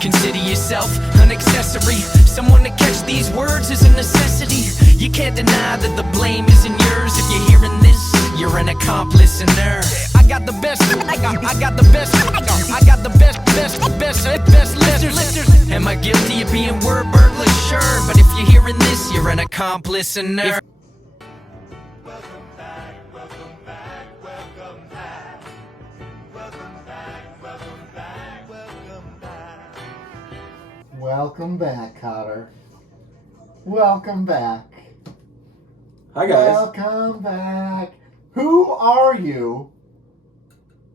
Consider yourself an accessory. Someone to catch these words is a necessity. You can't deny that the blame isn't yours. If you're hearing this, you're an accomplice in there. I got the best, I got the best, I got the best listeners. Am I guilty of being word burglar? Sure, but if you're hearing this, you're an accomplice in there. Welcome back, Cotter. Welcome back. Hi, guys. Welcome back. Who are you?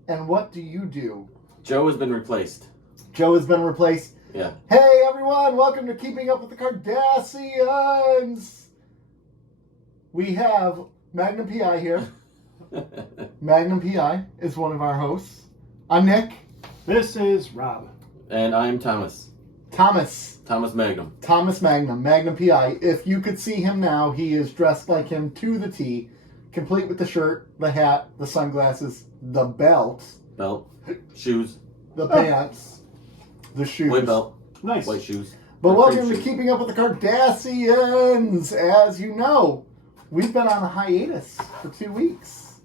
And what do you do? Joe has been replaced. Joe has been replaced. Yeah. Hey, everyone. Welcome to Keeping Up with the Cardassians. We have Magnum PI here. Magnum PI is one of our hosts. I'm Nick. This is Rob. And I'm Thomas. Thomas Magnum. Thomas Magnum. Magnum PI. If you could see him now, he is dressed like him to the T. Complete with the shirt, the hat, the sunglasses, the belt, Shoes. the pants, the shoes. White belt. Nice. White shoes. But welcome to shoes. Keeping Up with the Cardassians. As you know, we've been on a hiatus for 2 weeks.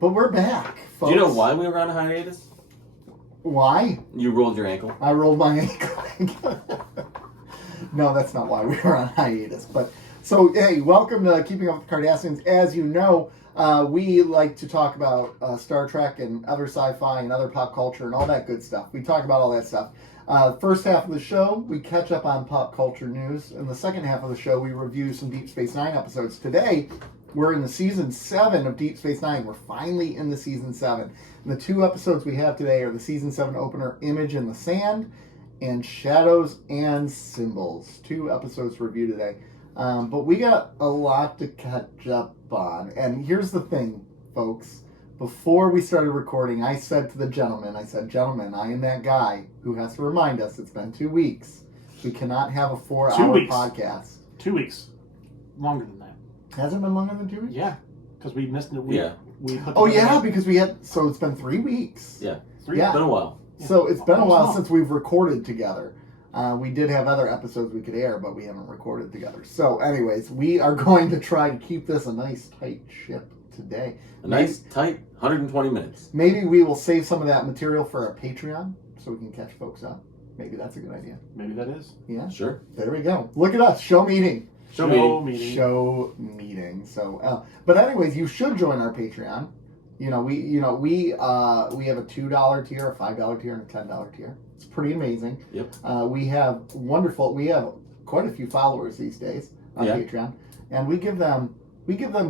But we're back, folks. Do you know why we were on a hiatus? Why? You rolled your ankle. I rolled my ankle. No, that's not why we were on hiatus. But so, hey, welcome to Keeping Up with the Cardassians. As you know, we like to talk about Star Trek and other sci-fi and other pop culture and all that good stuff. We talk about all that stuff. First half of the show, we catch up on pop culture news. In the second half of the show, we review some Deep Space Nine episodes. Today, we're in the season 7 of Deep Space Nine. We're finally in the season 7. And the 2 episodes we have today are the season 7 opener, Image in the Sand, and Shadows and Symbols. 2 episodes to review today. But we got a lot to catch up on. And here's the thing, folks. Before we started recording, I said to the gentleman, gentlemen, I am that guy who has to remind us it's been 2 weeks. We cannot have a 4-hour podcast. 2 weeks. Longer than that. Has it been longer than 2 weeks? Yeah. Because we missed a week. Yeah. Because we had, so it's been 3 weeks. Yeah. Yeah. It's been a while. So it's been a while since we've recorded together. We did have other episodes we could air, but we haven't recorded together. So anyways, we are going to try to keep this a nice tight ship today. A nice, tight 120 minutes. Maybe we will save some of that material for our Patreon so we can catch folks up. Maybe that's a good idea. Maybe that is. Yeah. Sure. There we go. Look at us. Show meeting. Show meeting. Show meeting. So, but anyways, you should join our Patreon. We have a $2 tier, a $5 tier, and a $10 tier. It's pretty amazing. Yep. We have quite a few followers these days on Patreon, and we give them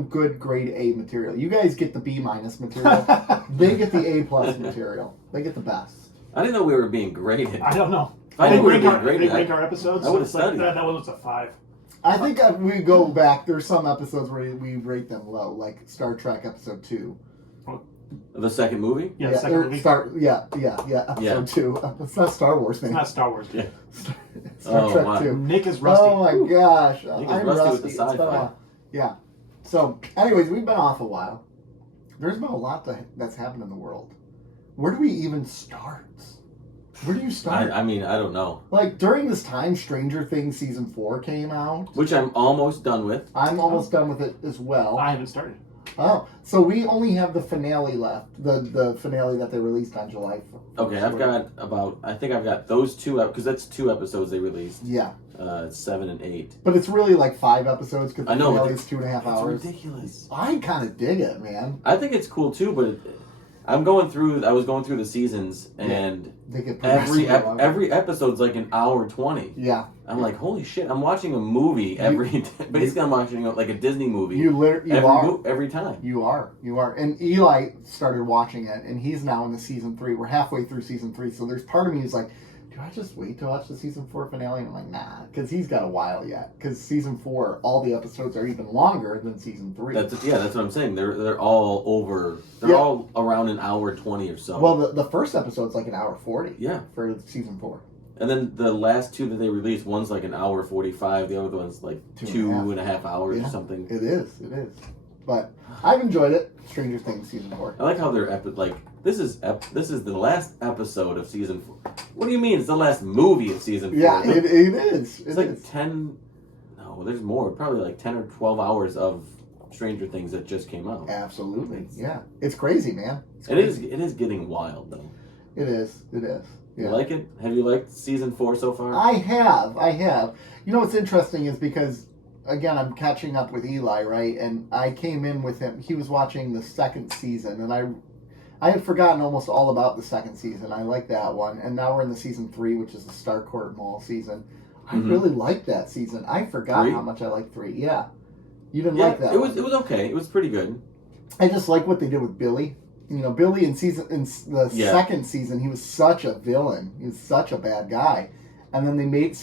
good grade A material. You guys get the B- material. They get the A+ material. They get the best. I didn't know we were being graded. I don't know. I They knew we were rank being graded. our episodes. I would have so it's studied. That was a 5. I think if we go back, there's some episodes where we rate them low, like Star Trek episode 2. The second movie? Yeah, the second movie. Episode 2. It's not Star Wars, man. It's not Star Wars. Yeah. Star Trek wow. 2. Nick is rusty. Oh my gosh. Nick is I'm rusty rusty. with the It's been a sci-fi. while. Yeah. So, anyways, we've been off a while. There's been a lot that's happened in the world. Where do we even start? Where do you start? I don't know. Like, during this time, Stranger Things Season 4 came out. Which I'm almost done with. I'm almost done with it as well. I haven't started. Oh, so we only have the finale left. The finale that they released on July 4th. Okay, I think I've got those 2, because that's 2 episodes they released. Yeah. 7 and 8. But it's really like 5 episodes because the I know, finale is 2.5 hours. It's ridiculous. I kind of dig it, man. I think it's cool too, but I was going through the seasons, and They get every progressively longer. every episode's like an hour 20. Yeah. I'm like, holy shit! I'm watching a movie basically, I'm watching like a Disney movie. You are. Every time. You are. And Eli started watching it, and he's now in the season 3. We're halfway through season 3, so there's part of me who's like, do I just wait to watch the season 4 finale? And I'm like, nah, because he's got a while yet. Because season 4, all the episodes are even longer than season 3. That's what I'm saying. They're all over. They're all around an hour 20 or so. Well, the first episode's like an hour 40. Yeah. For season 4. And then the last 2 that they released, one's like an hour 45. The other one's like 2.5 hours or something. It is. But I've enjoyed it. Stranger Things season 4. I like how they're This is the last episode of season 4. What do you mean? It's the last movie of season 4. Yeah, it is. It's like 10. No, there's more. Probably like 10 or 12 hours of Stranger Things that just came out. Absolutely. Yeah, it's crazy, man. It is getting wild though. It is. Yeah. You like it? Have you liked season 4 so far? I have. You know what's interesting is because, again, I'm catching up with Eli, right? And I came in with him. He was watching the second season, and I had forgotten almost all about the second season. I like that one. And now we're in the season 3, which is the Starcourt Mall season. I really liked that season. I forgot 3? how much I liked 3. Yeah. You didn't like that it one. was okay. It was pretty good. I just like what they did with Billy. You know, Billy in the second season, he was such a villain. He was such a bad guy. And then they made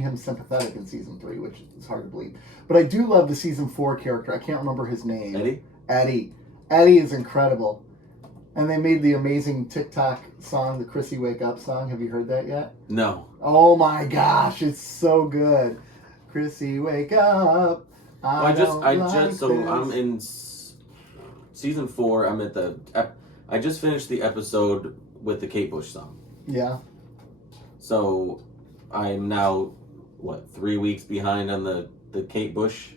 him sympathetic in season 3, which is hard to believe. But I do love the season 4 character. I can't remember his name. Eddie is incredible. And they made the amazing TikTok song, the Chrissy Wake Up song. Have you heard that yet? No. Oh my gosh, it's so good. Chrissy, wake up. I'm in season 4. I'm at I just finished the episode with the Kate Bush song. Yeah. So I'm now 3 weeks behind on the Kate Bush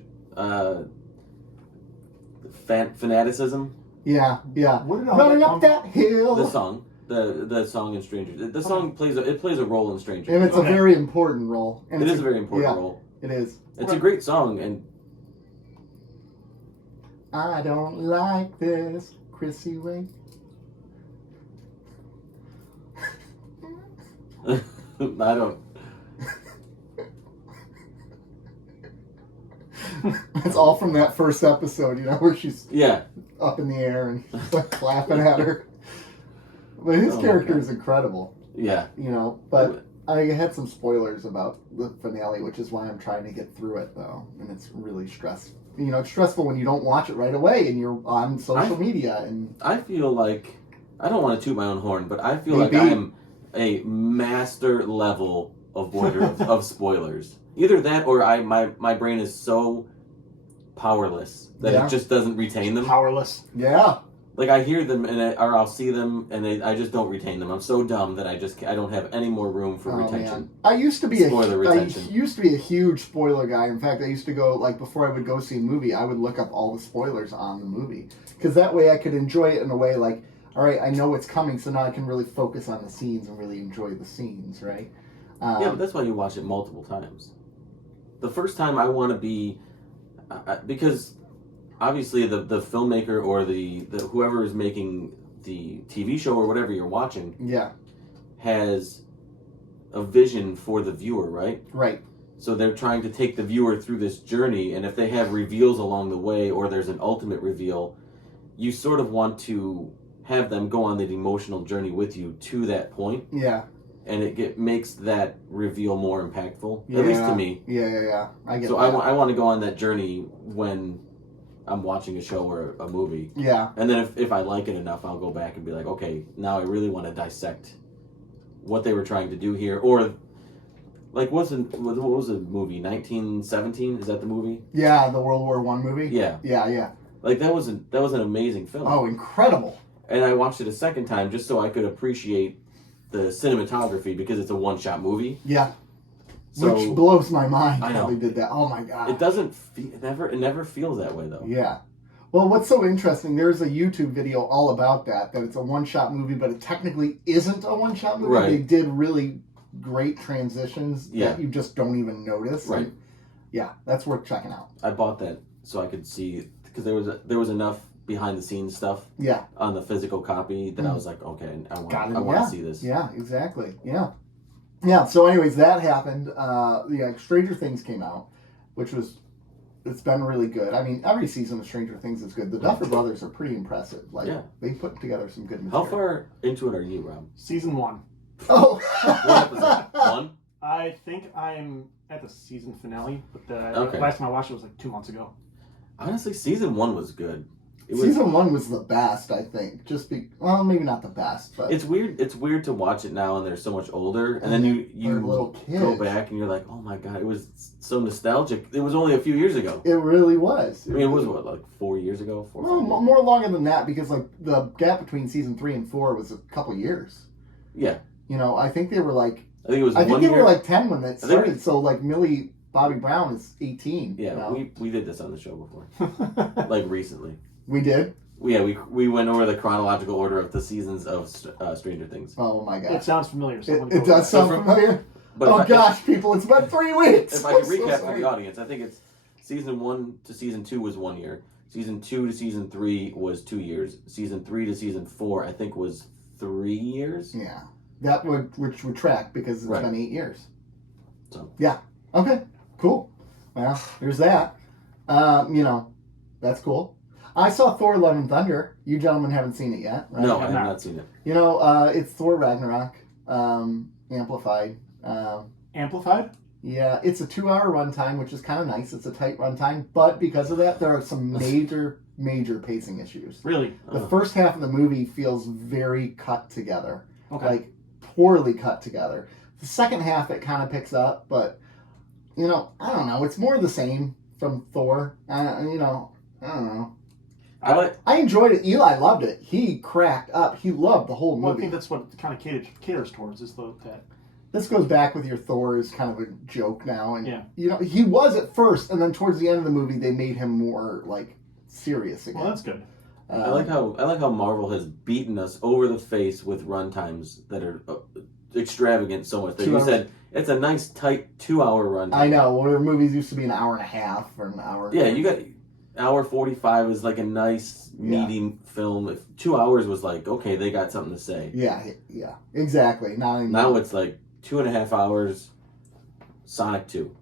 fanaticism. Yeah. Where did all Running that up come that hill. The song in Stranger. The song plays a role in Stranger. And it's a very important role. And it is a very important role. It is. It's a great song, and I don't like this, Chrissy Wake. I don't. It's all from that first episode, you know, where she's up in the air and like clapping at her. But his character is incredible. Yeah. You know, but I had some spoilers about the finale, which is why I'm trying to get through it, though. And it's really stressful. You know, it's stressful when you don't watch it right away and you're on social media. And I feel like, I don't want to toot my own horn, but I feel like I am a master level avoider of spoilers. Either that or my brain is so powerless that it just doesn't retain them. Powerless. Yeah. Like I hear them or I'll see them and I just don't retain them. I'm so dumb that I don't have any more room for retention. Man. I used to be retention. I used to be a huge spoiler guy. In fact, I used to go, like, before I would go see a movie, I would look up all the spoilers on the movie. Because that way I could enjoy it in a way like, all right, I know what's coming, so now I can really focus on the scenes and really enjoy the scenes, right? Yeah, but that's why you watch it multiple times. The first time I want to be... because obviously the filmmaker or the whoever is making the TV show or whatever you're watching has a vision for the viewer, right? Right. So they're trying to take the viewer through this journey, and if they have reveals along the way or there's an ultimate reveal, you sort of want to have them go on the emotional journey with you to that point. Yeah. And it makes that reveal more impactful, at least to me. Yeah. I get so that. I want to go on that journey when I'm watching a show or a movie. Yeah. And then if I like it enough, I'll go back and be like, okay, now I really want to dissect what they were trying to do here. Or, like, what was the movie? 1917? Is that the movie? Yeah, the World War I movie? Yeah. Yeah. Like, that was an amazing film. Oh, incredible. And I watched it a second time just so I could appreciate the cinematography because it's a one-shot movie. Yeah. So, which blows my mind I know. how they did that. Oh my god. It doesn't it never feels that way though. Yeah. Well, what's so interesting, there's a YouTube video all about that it's a one-shot movie, but it technically isn't a one-shot movie. Right. They did really great transitions that you just don't even notice. Right. And that's worth checking out. I bought that so I could see, because there was enough behind the scenes stuff on the physical copy that I was like, okay, I want to see this. Yeah, exactly. Yeah, so anyways, that happened. Stranger Things came out, which it's been really good. I mean, every season of Stranger Things is good. The Duffer Brothers are pretty impressive. They put together some good material. How far into it are you, Rob? Season 1. Oh! What episode? 1? I think I'm at the season finale, but the Okay. last time I watched it was like 2 months ago. Honestly, season 1 was good. Season 1 was the best, I think. Well, maybe not the best, but It's weird. It's weird to watch it now, and they're so much older, and then you they're little go kids. back and you're like, oh my god, it was so nostalgic. It was only a few years ago. It really was. I mean, it was what, like 4 years ago? Well, more longer than that, because like the gap between season 3 and 4 was a couple years. Yeah. You know, I think they were like. I think it was. I think one they year. were like 10 when that I think started. So like Millie Bobby Brown is 18. Yeah, you know? we did this on the show before, like recently. We did. Yeah, we went over the chronological order of the seasons of Stranger Things. Oh my It gosh. sounds familiar. So It does sound familiar. But Oh if I- gosh, people, it's been 3 weeks. If I can I'm so recap for sorry. the audience, I think it's season 1 to season 2 was 1 year. Season 2 to season 3 was 2 years. Season 3 to season 4, I think, was 3 years. Yeah, which would track because it's been 8 years. So. Yeah. Okay. Cool. Well, there's that. You know, that's cool. I saw Thor: Love and Thunder. You gentlemen haven't seen it yet, right? No, I have not. not seen it. You know, it's Thor Ragnarok, amplified. Amplified? Yeah, it's a 2-hour runtime, which is kind of nice. It's a tight runtime, but because of that, there are some major pacing issues. Really? The first half of the movie feels very cut together, Okay. like poorly cut together. The second half, it kind of picks up, but you know, I don't know. It's more of the same from Thor. You know, I don't know. I enjoyed it. Eli loved it. He cracked up. He loved the whole Well, I movie. think that's what it kind of caters towards is that. This goes back with your Thor is kind of a joke now, and Yeah. you know he was at first, and then towards the end of the movie they made him more like serious again. Well, that's good. I like how Marvel has beaten us over the face with runtimes that are extravagant so much that 2 you hours. said it's a nice tight 2-hour runtime. I know. Where movies used to be an hour and a half or an hour. Yeah, you got hour 45 is like a nice meaty film. If 2 hours was like, okay, they got something to say. Yeah, exactly. Not anymore. Now it's like 2.5 hours. Sonic 2.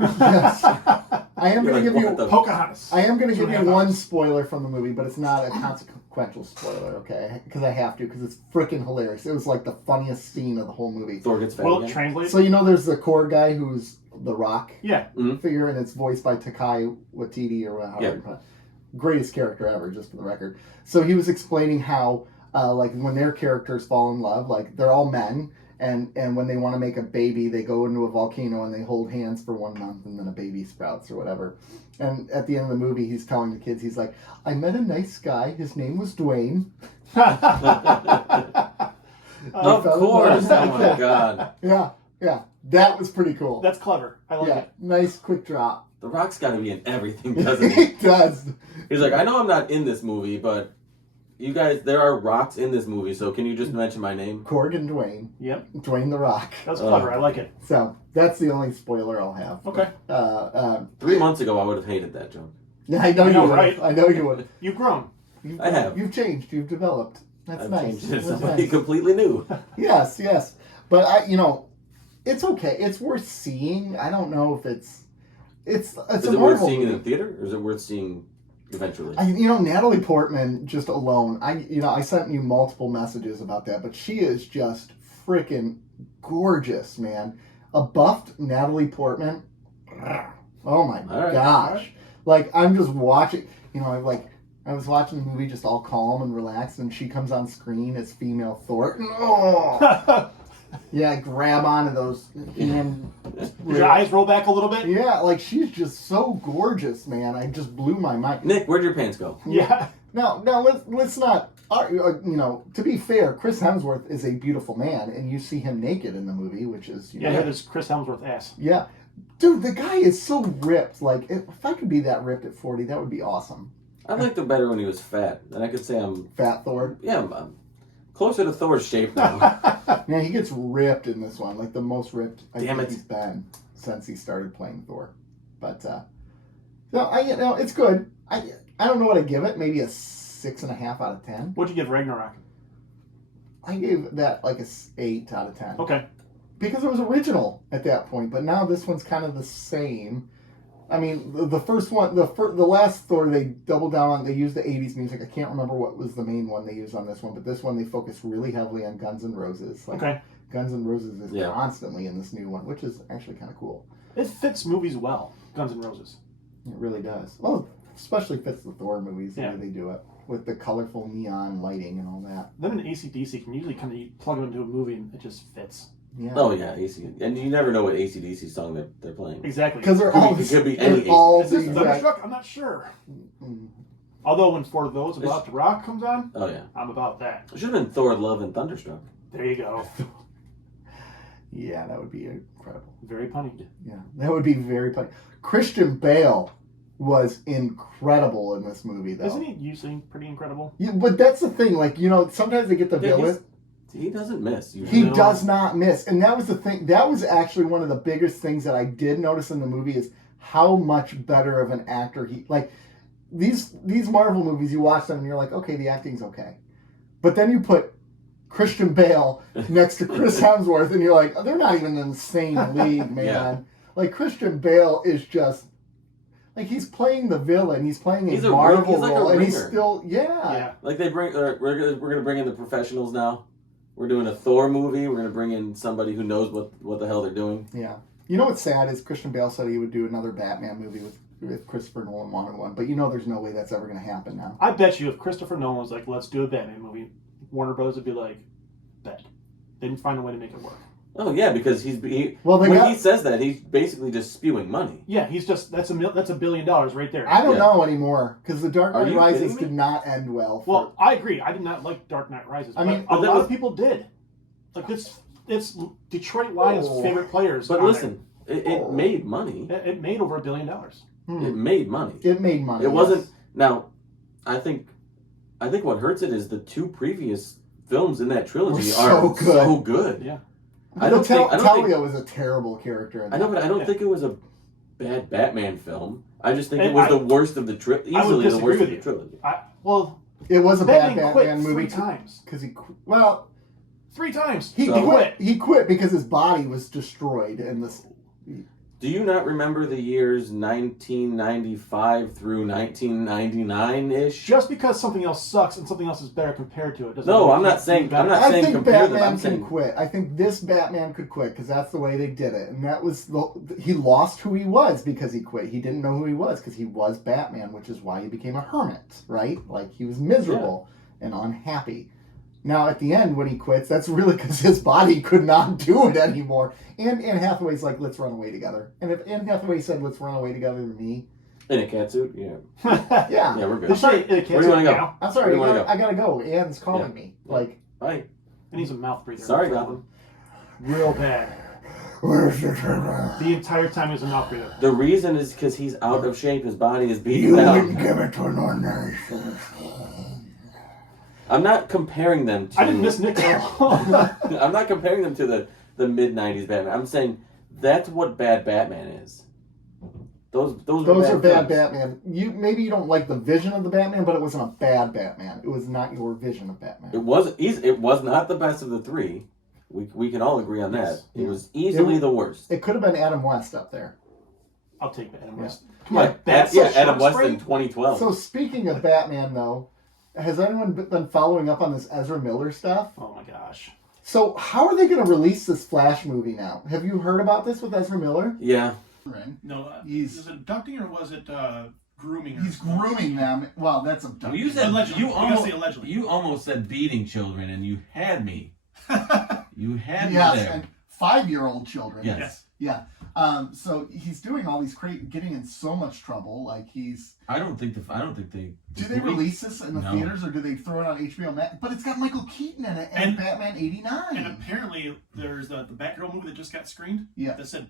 Yes. I am You're going to like, give what you. the- Pocahontas. I am going to give 2.5 you one hours. spoiler from the movie, but it's not a consequential spoiler, okay? Because I have to, because it's freaking hilarious. It was like the funniest scene of the whole movie. Thor gets fat Will it again. translate? So you know, there's the core guy who's the Rock Yeah. figure, and it's voiced by Takai Waititi or whatever. Yeah. You put it. Greatest character ever, just for the record. So he was explaining how, like, when their characters fall in love, like they're all men, and when they want to make a baby, they go into a volcano and they hold hands for 1 month, and then a baby sprouts or whatever. And at the end of the movie, he's telling the kids, he's like, "I met a nice guy. His name was Dwayne." Of course. Oh my Yeah. god. Yeah, that was pretty cool. That's clever. I like Yeah, it. nice quick drop. The Rock's got to be in everything, doesn't he? He does. He's like, I know I'm not in this movie, but you guys, there are rocks in this movie, so can you just mention my name? Korg and Dwayne. Yep. Dwayne the Rock. That's clever. I like it. So that's the only spoiler I'll have. Okay. 3 months ago, I would have hated that joke. Yeah, I know you would. right? I know you would. You've grown. I have. You've changed. You've developed. That's I've nice. changed it to That's somebody nice. completely new. Yes. But it's okay. It's worth seeing. I don't know if it's Is a it worth Marvel seeing in the movie. theater, or is it worth seeing eventually? Natalie Portman just alone. I sent you multiple messages about that, but she is just freaking gorgeous, man. A buffed Natalie Portman. Oh my All right. gosh! Like I'm just watching. I was watching the movie just all calm and relaxed, and she comes on screen as female Thor. Oh, yeah, grab onto those hand. Did your eyes roll back a little bit? Yeah, like she's just so gorgeous, man. I just blew my mind. Nick, where'd your pants go? Yeah. Now let's not. To be fair, Chris Hemsworth is a beautiful man, and you see him naked in the movie, which is Yeah, that is Chris Hemsworth ass. yeah, dude, the guy is so ripped. Like if I could be that ripped at 40, that would be awesome. I liked him better when he was fat, and I could say I'm Fat Thor. I'm closer to Thor's shape now. Yeah, he gets ripped in this one, like the most ripped I Damn think it. he's been since he started playing Thor. But no, it's good. I don't know what I give it. Maybe a 6.5 out of 10. What'd you give Ragnarok? I gave that like a 8 out of 10. Okay. Because it was original at that point, but now this one's kind of the same. I mean, the first one, the last Thor, they doubled down on. They used the '80s music. I can't remember what was the main one they used on this one, but this one they focused really heavily on Guns N' Roses. Like, Okay. Guns N' Roses is Yeah. constantly in this new one, which is actually kind of cool. It fits movies well, Guns N' Roses. It really does. Well, especially fits the Thor movies the Yeah. way they do it. with the colorful neon lighting and all that. Them and AC/DC can usually kind of plug them into a movie and it just fits. Yeah. Oh yeah, AC, and you never know what AC/DC song they're playing. Exactly. Because they're all It could be any they're all Is the this exact. Thunderstruck? I'm not sure. Mm. Although when For Those About to Rock comes on, Oh yeah, I'm about that. it should have been Thor: Love and Thunderstruck. There you go. Yeah, that would be incredible. Very punny. Yeah, that would be very funny. Christian Bale was incredible in this movie, though. Isn't he usually pretty incredible? Yeah, but that's the thing. Like, sometimes they get the Yeah, villain. He doesn't miss. He does not miss, and that was the thing. That was actually one of the biggest things that I did notice in the movie is how much better of an actor he. Like these Marvel movies, you watch them and you're like, okay, the acting's okay, but then you put Christian Bale next to Chris Hemsworth, and you're like, oh, they're not even in the same league, man. Yeah. Like Christian Bale is just. Like he's playing the villain, he's playing a He's Marvel like a role, and he's ringer. still Yeah. Like they bring, we're gonna bring in the professionals now. We're doing a Thor movie. We're gonna bring in somebody who knows what the hell they're doing. Yeah. You know what's sad is Christian Bale said he would do another Batman movie with Christopher Nolan wanted one, but there's no way that's ever going to happen now. I bet you if Christopher Nolan was like, let's do a Batman movie, Warner Brothers would be like, bet. They'd find a way to make it work. Oh yeah, because he says that he's basically just spewing money. Yeah, he's just that's $1 billion right there. I don't know anymore because The Dark Are Knight you Rises kidding me? did not end well. Well, I agree. I did not like Dark Knight Rises. I mean, but a that lot was- of people did. Like it's Detroit Lions' favorite players. But on listen, it made money. there. It made over $1 billion. It made money. It made money. It wasn't. yes. Now, I think what hurts it is the two previous films in that trilogy Were so are good. so good. Yeah. I don't think. Talia was a terrible character. In I know, that. but I don't Yeah. think it was a bad Batman film. I just think it And was I- the worst of the trilogy. I would Easily the disagree worst with of the you. trilogy. It was a bad Batman quit Batman movie 3 times. because well 3 times. he So- quit. He quit because his body was destroyed in this. Do you not remember the years 1995 through 1999-ish? Just because something else sucks and something else is better compared to it doesn't. No, mean I'm it not can't be saying. better. I'm not I saying think compare them. Batman I'm can saying quit. I think this Batman could quit because that's the way they did it, and that was he lost who he was because he quit. He didn't know who he was because he was Batman, which is why he became a hermit, right? Like he was miserable and unhappy. Now at the end when he quits, that's really because his body could not do it anymore. And Anne Hathaway's like, let's run away together. And if Anne Hathaway said, let's run away together to me, in a catsuit. Yeah, yeah. yeah, we're good. I'm sorry. Where do you want to go? I'm sorry, Where do you wanna I gotta go. Anne's calling Yeah. me. Like, Bye. And he's a mouth breather. Sorry, Gotham. Real bad. where's your turban? The entire time he was a mouth breather. The reason is because he's out of shape. His body is beaten You wouldn't down. give it to an ordinary citizen. I'm not comparing them to. I didn't miss Nick at all. I'm not comparing them to the mid '90s Batman. I'm saying that's what bad Batman is. Those Those are bad films. Batman. Maybe you don't like the vision of the Batman, but it wasn't a bad Batman. It was not your vision of Batman. It was not the best of the three. We can all agree on that. Yes. It was easily the worst. It could have been Adam West up there. I'll take Adam West. Yeah. on, that's so Adam short West spray? in 2012. So speaking of Batman, though, has anyone been following up on this Ezra Miller stuff? Oh my gosh. So how are they going to release this Flash movie now? Have you heard about this with Ezra Miller? Yeah. No, He's- is it abducting or was it grooming? Or He's something? grooming them. Well, that's a Well, you said Allegedly. you We gotta almost say allegedly. you almost said beating children, and you had me. You had me yes, there. and 5-year-old children. Yes. Yeah. So he's doing all these getting in so much trouble. Like he's. I don't think they. Do they release this in the No. theaters or do they throw it on HBO Max? But it's got Michael Keaton in it and, And- Batman '89. And apparently, there's the Batgirl movie that just got screened. Yeah. That said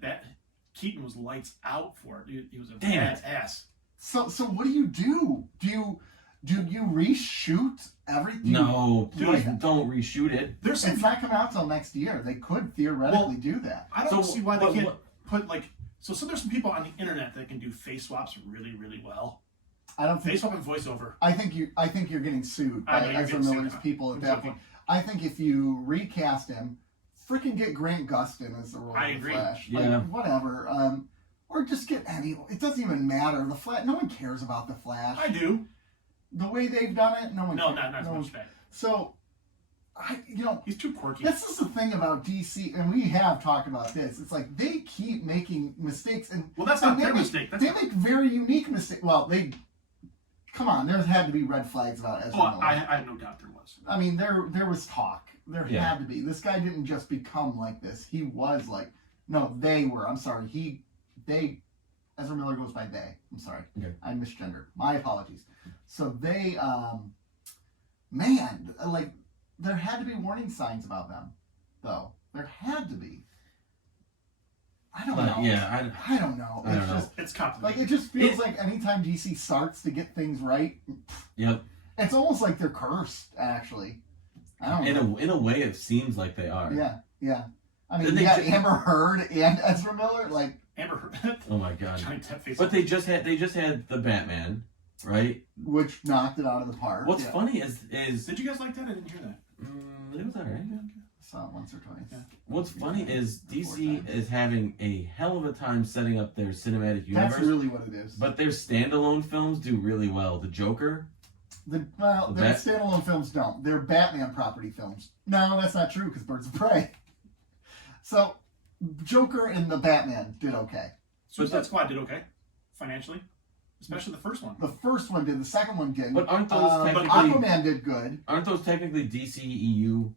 Keaton was lights out for it. He was a Damn it. badass. So what do you do? Do you reshoot everything? No, Dude, please yeah. don't reshoot it. There's some. It's not coming out till next year. They could theoretically Well, do that. I don't So, see why they but can't what- put like. So there's some people on the internet that can do face swaps really, really well. I don't think. Face swap and voiceover. I think you're getting sued I by know you're Ezra getting Miller's sued. people at I'm that joking. point. I think if you recast him, freaking get Grant Gustin as the role I of the agree. Flash. Yeah. Like, whatever. Or just get any. It doesn't even matter. The Flash. No one cares about the Flash. I do. The way they've done it, no one. No, cares. not as No much one- bad. So, He's too quirky. this is the thing about DC, and we have talked about this. It's like they keep making mistakes, and Well, that's not and they their make- mistake. That's They make very unique mistakes. Well, they come on, there had to be red flags about Ezra Oh, Miller. I have no doubt there was. I mean, there was talk. There Yeah. had to be. This guy didn't just become like this. He was like, no, they were. I'm sorry. Ezra Miller goes by they. I'm sorry. Okay. I misgendered. My apologies. So they, man, like, there had to be warning signs about them, though. There had to be. I don't know. Yeah, I don't know. I don't know. Just, It's complicated. like, it just feels like anytime DC starts to get things right, Yep. it's almost like they're cursed, actually. I don't know. In a way, it seems like they are. Yeah. I mean, Did you they got ju- Amber Heard and Ezra Miller, like, Amber Heard. Oh my god. Giant tap face. But they just had the Batman, right? which knocked it out of the park. What's Yeah. funny is Did you guys like that? I didn't hear that. it was alright. Saw it once or twice. Yeah. What's funny is Four DC times. is having a hell of a time setting up their cinematic universe, That's really what it is. but their standalone films do really well. The Joker, Their Bat- standalone films don't. They're Batman property films. No, that's not true because Birds of Prey. So, Joker and the Batman did okay. Suicide Squad did okay financially, especially the first one. The first one did. The second one did. but aren't those But technically Aquaman did good. aren't those technically DCEU?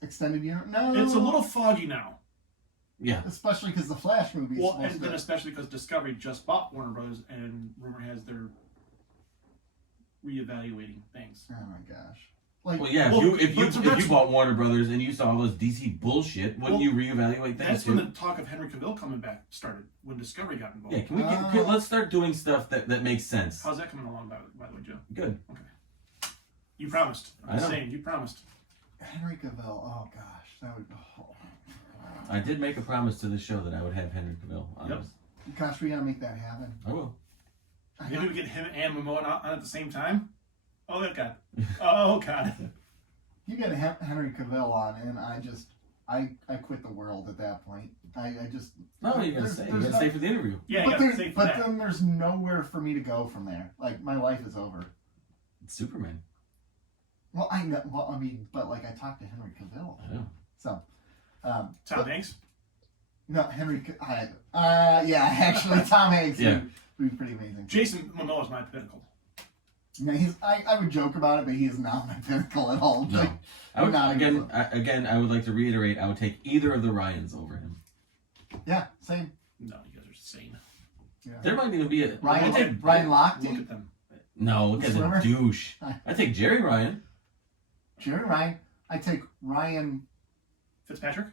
Extended universe. No, It's a little foggy now. Yeah, especially because the Flash movie. Is Well, supposed and to- then especially because Discovery just bought Warner Brothers, and rumor has they're reevaluating things. Oh my gosh! Like, well, yeah. Well, if but you bought Warner Brothers and you saw all this DC bullshit, wouldn't Well, you reevaluate things That's too? when the talk of Henry Cavill coming back started, when Discovery got involved. Yeah, can we let's start doing stuff that makes sense. How's that coming along, by the way, Joe? Good. You promised. I I'm know. saying, you promised. Henry Cavill. Oh gosh, that would. Oh. I did make a promise to the show that I would have Henry Cavill on Yep. this. Gosh, we gotta make that happen. I will. Maybe we get him and Momoa on at the same time? Oh, that God. Oh, God. You get Henry Cavill on, and I quit the world at that point. I just. No, you gotta there's- stay. You there's gotta no- stay for the interview. Yeah, you but got to there's- save for but that. then there's nowhere for me to go from there. Like, my life is over. It's Superman. Well, I know. Well, I mean, but like I talked to Henry Cavill, I know. so. Tom but- Hanks? No, yeah, actually, Tom Hanks Yeah. would be pretty amazing. Jason Momoa is my pinnacle. No, I would joke about it, but he is not my pinnacle at all. No. Like, I would, Not even again, I would like to reiterate, I would take either of the Ryans over him. yeah, same. No, you guys are insane. Yeah. There might even be a Ryan, I take, Ryan Look Lochte, at them. No, look at the Swimmer? douche. I take Jerry Ryan. Jerry Ryan. I take Ryan Fitzpatrick?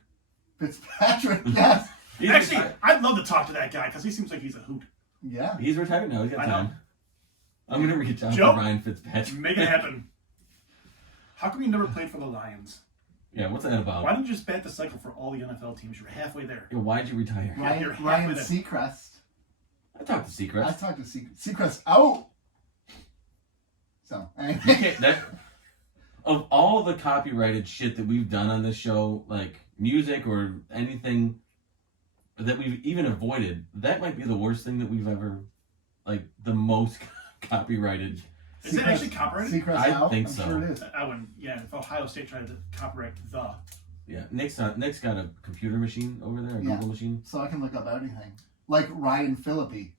Fitzpatrick. Yes. He's Actually, retired. I'd love to talk to that guy because he seems like he's a hoot. Yeah. He's retired now. He's got I know. time. I'm gonna reach out Joe? to Ryan Fitzpatrick. Make it happen. How come you never played for the Lions? Yeah, what's that about? Why didn't you just bat the cycle for all the NFL teams? You're halfway there. Yeah, why'd you retire? You're halfway Ryan there. Seacrest. I talked to I Seacrest. talked to Seacrest out. So, You anyway. can't, that, of all the copyrighted shit that we've done on this show, like music or anything that we've even avoided, that might be the worst thing that we've ever, like, the most copyrighted. Is it actually copyrighted? Seacrest I out? think I'm so. sure it is. I wouldn't. Yeah, if Ohio State tried to copyright the. Yeah, Nick's got a computer machine over there, a Yeah. Google machine. So I can look up anything. Like Ryan Phillippe.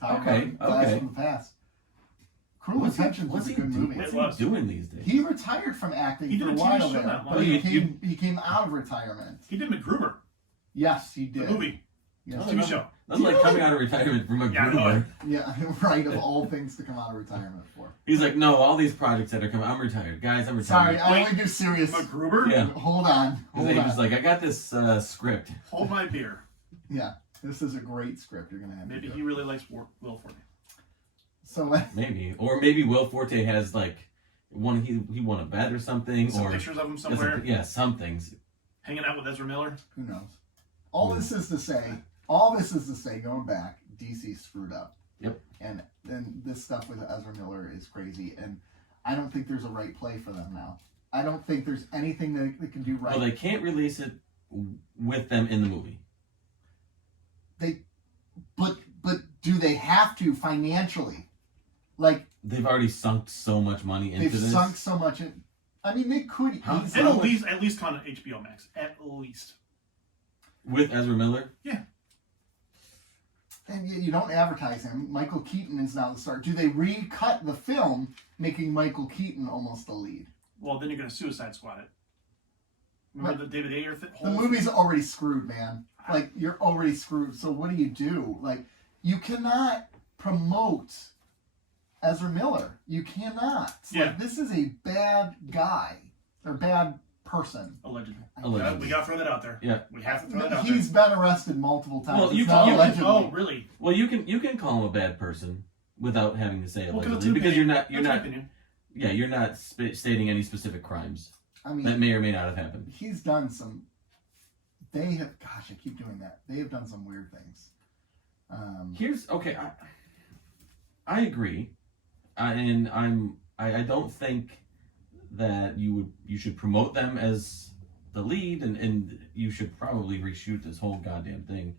Talking Okay, about guys okay. from the past. Cruel Intentions was a good movie. What's It was. he doing these days? He retired from acting He for did a a TV while show there, not long but ago. he came out of retirement. He did MacGruber, Yes, he the did. movie, Yes. TV show. That's like coming out of retirement from a Yeah, I know groomer. Yeah, right. Of all things to come out of retirement for. He's like, no, all these projects that are coming, I'm retired. Guys, I'm Sorry, retired. I Wait. only do serious. MacGruber? Yeah. Hold on. He's Hold just on. like, I got this script. Hold my beer. Yeah, this is a great script. You're gonna have Maybe to do. he really likes Will Forte. So Maybe. Or maybe Will Forte has like he won a bet or something. Some or pictures of him doesn't- somewhere, Yeah, some things. hanging out with Ezra Miller. who knows? All this is to say, going back, DC screwed up. Yep. And then this stuff with Ezra Miller is crazy, and I don't think there's a right play for them now. I don't think there's anything that they can do right. Well, they can't release it with them in the movie. But do they have to financially? Like, They've already sunk so much money into they've this. sunk so much in. I mean, they could How- easily. And at least on HBO Max. At least. With Ezra Miller. And you don't advertise him. Michael Keaton is now the star. Do they recut the film, making Michael Keaton almost the lead? Well, then you're going to Suicide Squad it. Remember the David Ayer thing? The movie's already screwed, man. Like, you're already screwed. So what do? Like, you cannot promote Ezra Miller. You cannot. Yeah. Like, this is a bad guy. Or bad person. Allegedly. Allegedly. We got to throw that out there. Yeah. We have to throw that out He's been arrested multiple times. Well, It's you not can- allegedly. Oh, really? Well, you can call him a bad person without having to say Well, 'cause allegedly, it's an because opinion. you're That's an not. opinion. Yeah, you're not stating any specific crimes I mean, that may or may not have happened. he's done some. They have. Gosh, I keep doing that. They have done some weird things. Here's okay. I agree, and I don't think that you should promote them as the lead, and you should probably reshoot this whole goddamn thing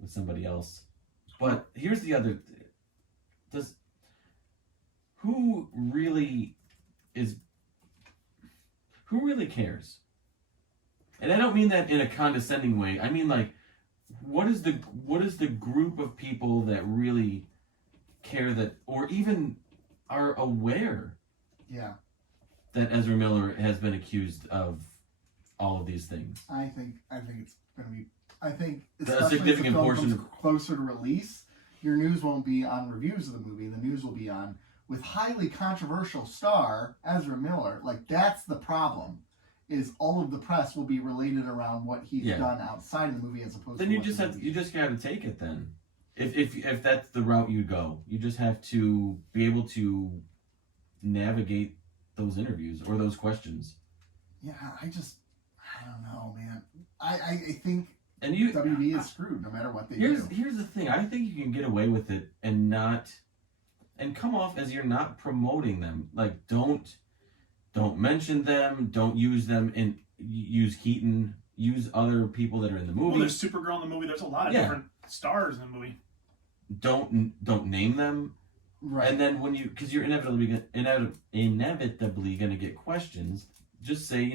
with somebody else. But here's the other: who really cares? And I don't mean that in a condescending way. I mean, like, what is the group of people that really care, that, or even are aware Yeah, that Ezra Miller has been accused of all of these things? I think it's gonna be. I think A especially significant as the film portion comes closer to release, your news won't be on reviews of the movie. The news will be on with highly controversial star Ezra Miller. Like, that's the problem. Is all of the press will be related around what he's done outside of the movie as opposed Then to you just got to take it. Then, if that's the route you go, you just have to be able to navigate those interviews or those questions. Yeah, I don't know, man. I think And WB is screwed no matter what they do. Here's the thing. I think you can get away with it and come off as you're not promoting them. Like, don't mention them. Don't use them, and use Keaton. Use other people that are in the movie. Well, there's Supergirl in the movie. There's a lot of different stars in the movie. Don't name them. Right. And then because you're inevitably going to get questions, just say,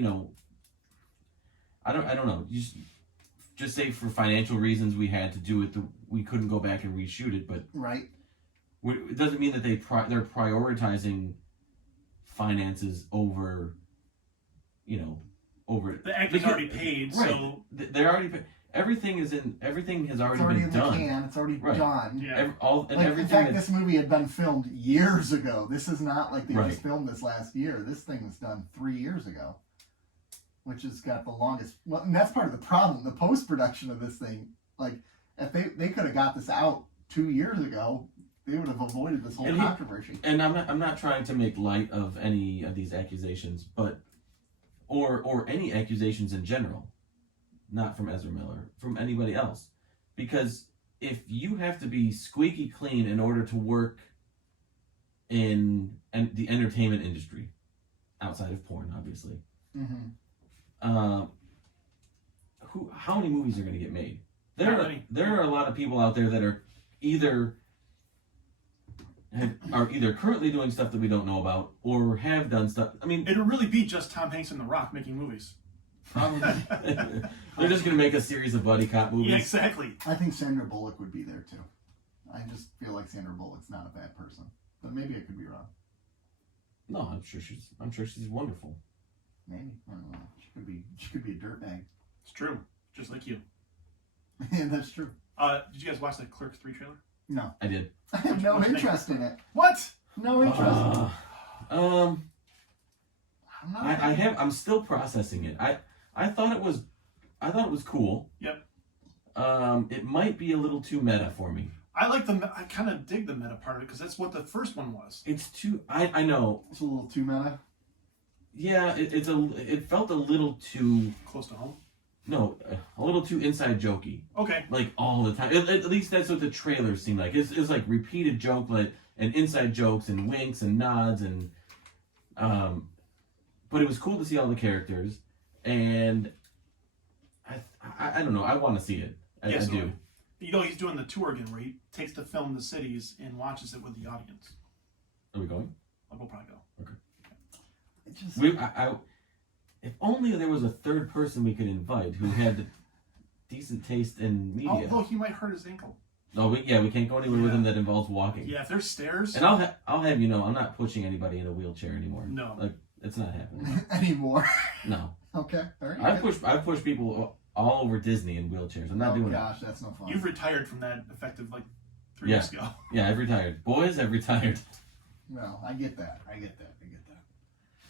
I don't know. Just say for financial reasons we had to do it. We couldn't go back and reshoot it, but right. it doesn't mean that they're prioritizing finances over, over The actor's already paid, right. so They're already paid. Everything has already already been in done. the can. It's already Right. done. yeah. In fact, this movie had been filmed years ago. This is not like they Right. just filmed this last year. This thing was done 3 years ago, which has got the longest. Well, and that's part of the problem. The post production of this thing, like, if they could have got this out 2 years ago, they would have avoided this whole controversy. And I'm not trying to make light of any of these accusations, but or any accusations in general, not from Ezra Miller, from anybody else, because if you have to be squeaky clean in order to work in the entertainment industry, outside of porn, obviously, Mm-hmm. how many movies are going to get made? Not many. There are a lot of people out there that are either currently doing stuff that we don't know about, or have done stuff. I mean, It'll really be just Tom Hanks and The Rock making movies. Probably. they're just going to make a series of buddy cop movies. Yeah, exactly. I think Sandra Bullock would be there too. I just feel like Sandra Bullock's not a bad person, but maybe I could be wrong. No, I'm sure she's wonderful. Maybe, I don't know. She could be a dirtbag. It's true. Just like you. Yeah, that's true. Did you guys watch the Clerks 3 trailer? No, I did. I have no interest in it. What? No interest. I'm not. I'm still processing it. I thought it was cool. Yep. It might be a little too meta for me. I kind of dig the meta part of it because that's what the first one was. It's too. I know. It's a little too meta. Yeah, it felt a little too. Close to home. No, a little too inside jokey. Okay. Like all the time. At least that's what the trailers seemed like. It's like repeated joke, and inside jokes and winks and nods and. But it was cool to see all the characters, and I don't know. I want to see it. I do. He's doing the tour again where he takes the film to cities and watches it with the audience. Are we going? We'll probably go. Okay. It just. If only there was a third person we could invite who had decent taste in media. Although he might hurt his ankle. No, we can't go anywhere with him that involves walking. Yeah, if there's stairs. And I'll have you know, I'm not pushing anybody in a wheelchair anymore. No. Like, it's not happening. Anymore. No. Okay. All right. I've pushed people all over Disney in wheelchairs. I'm not doing Gosh, that's no fun. You've retired from that effective like 3 Yeah. years ago. Yeah, I've retired. Boys, I've retired. No, I get that.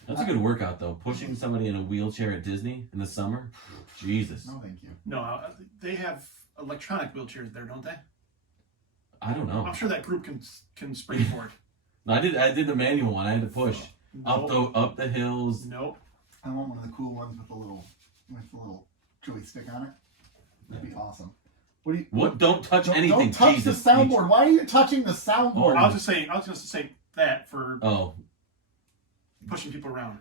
That's a good workout, though. Pushing somebody in a wheelchair at Disney in the summer. Jesus. No, thank you. No, they have electronic wheelchairs there, don't they? I don't know. I'm sure that group can springboard. I did the manual one. I had to push Nope. up the hills. Nope. I want one of the cool ones with the little joystick on it. That'd be awesome. What do you? What? Don't touch anything. Don't touch Jesus. the soundboard. Why are you touching the soundboard? I was just gonna say that for Oh, pushing people around.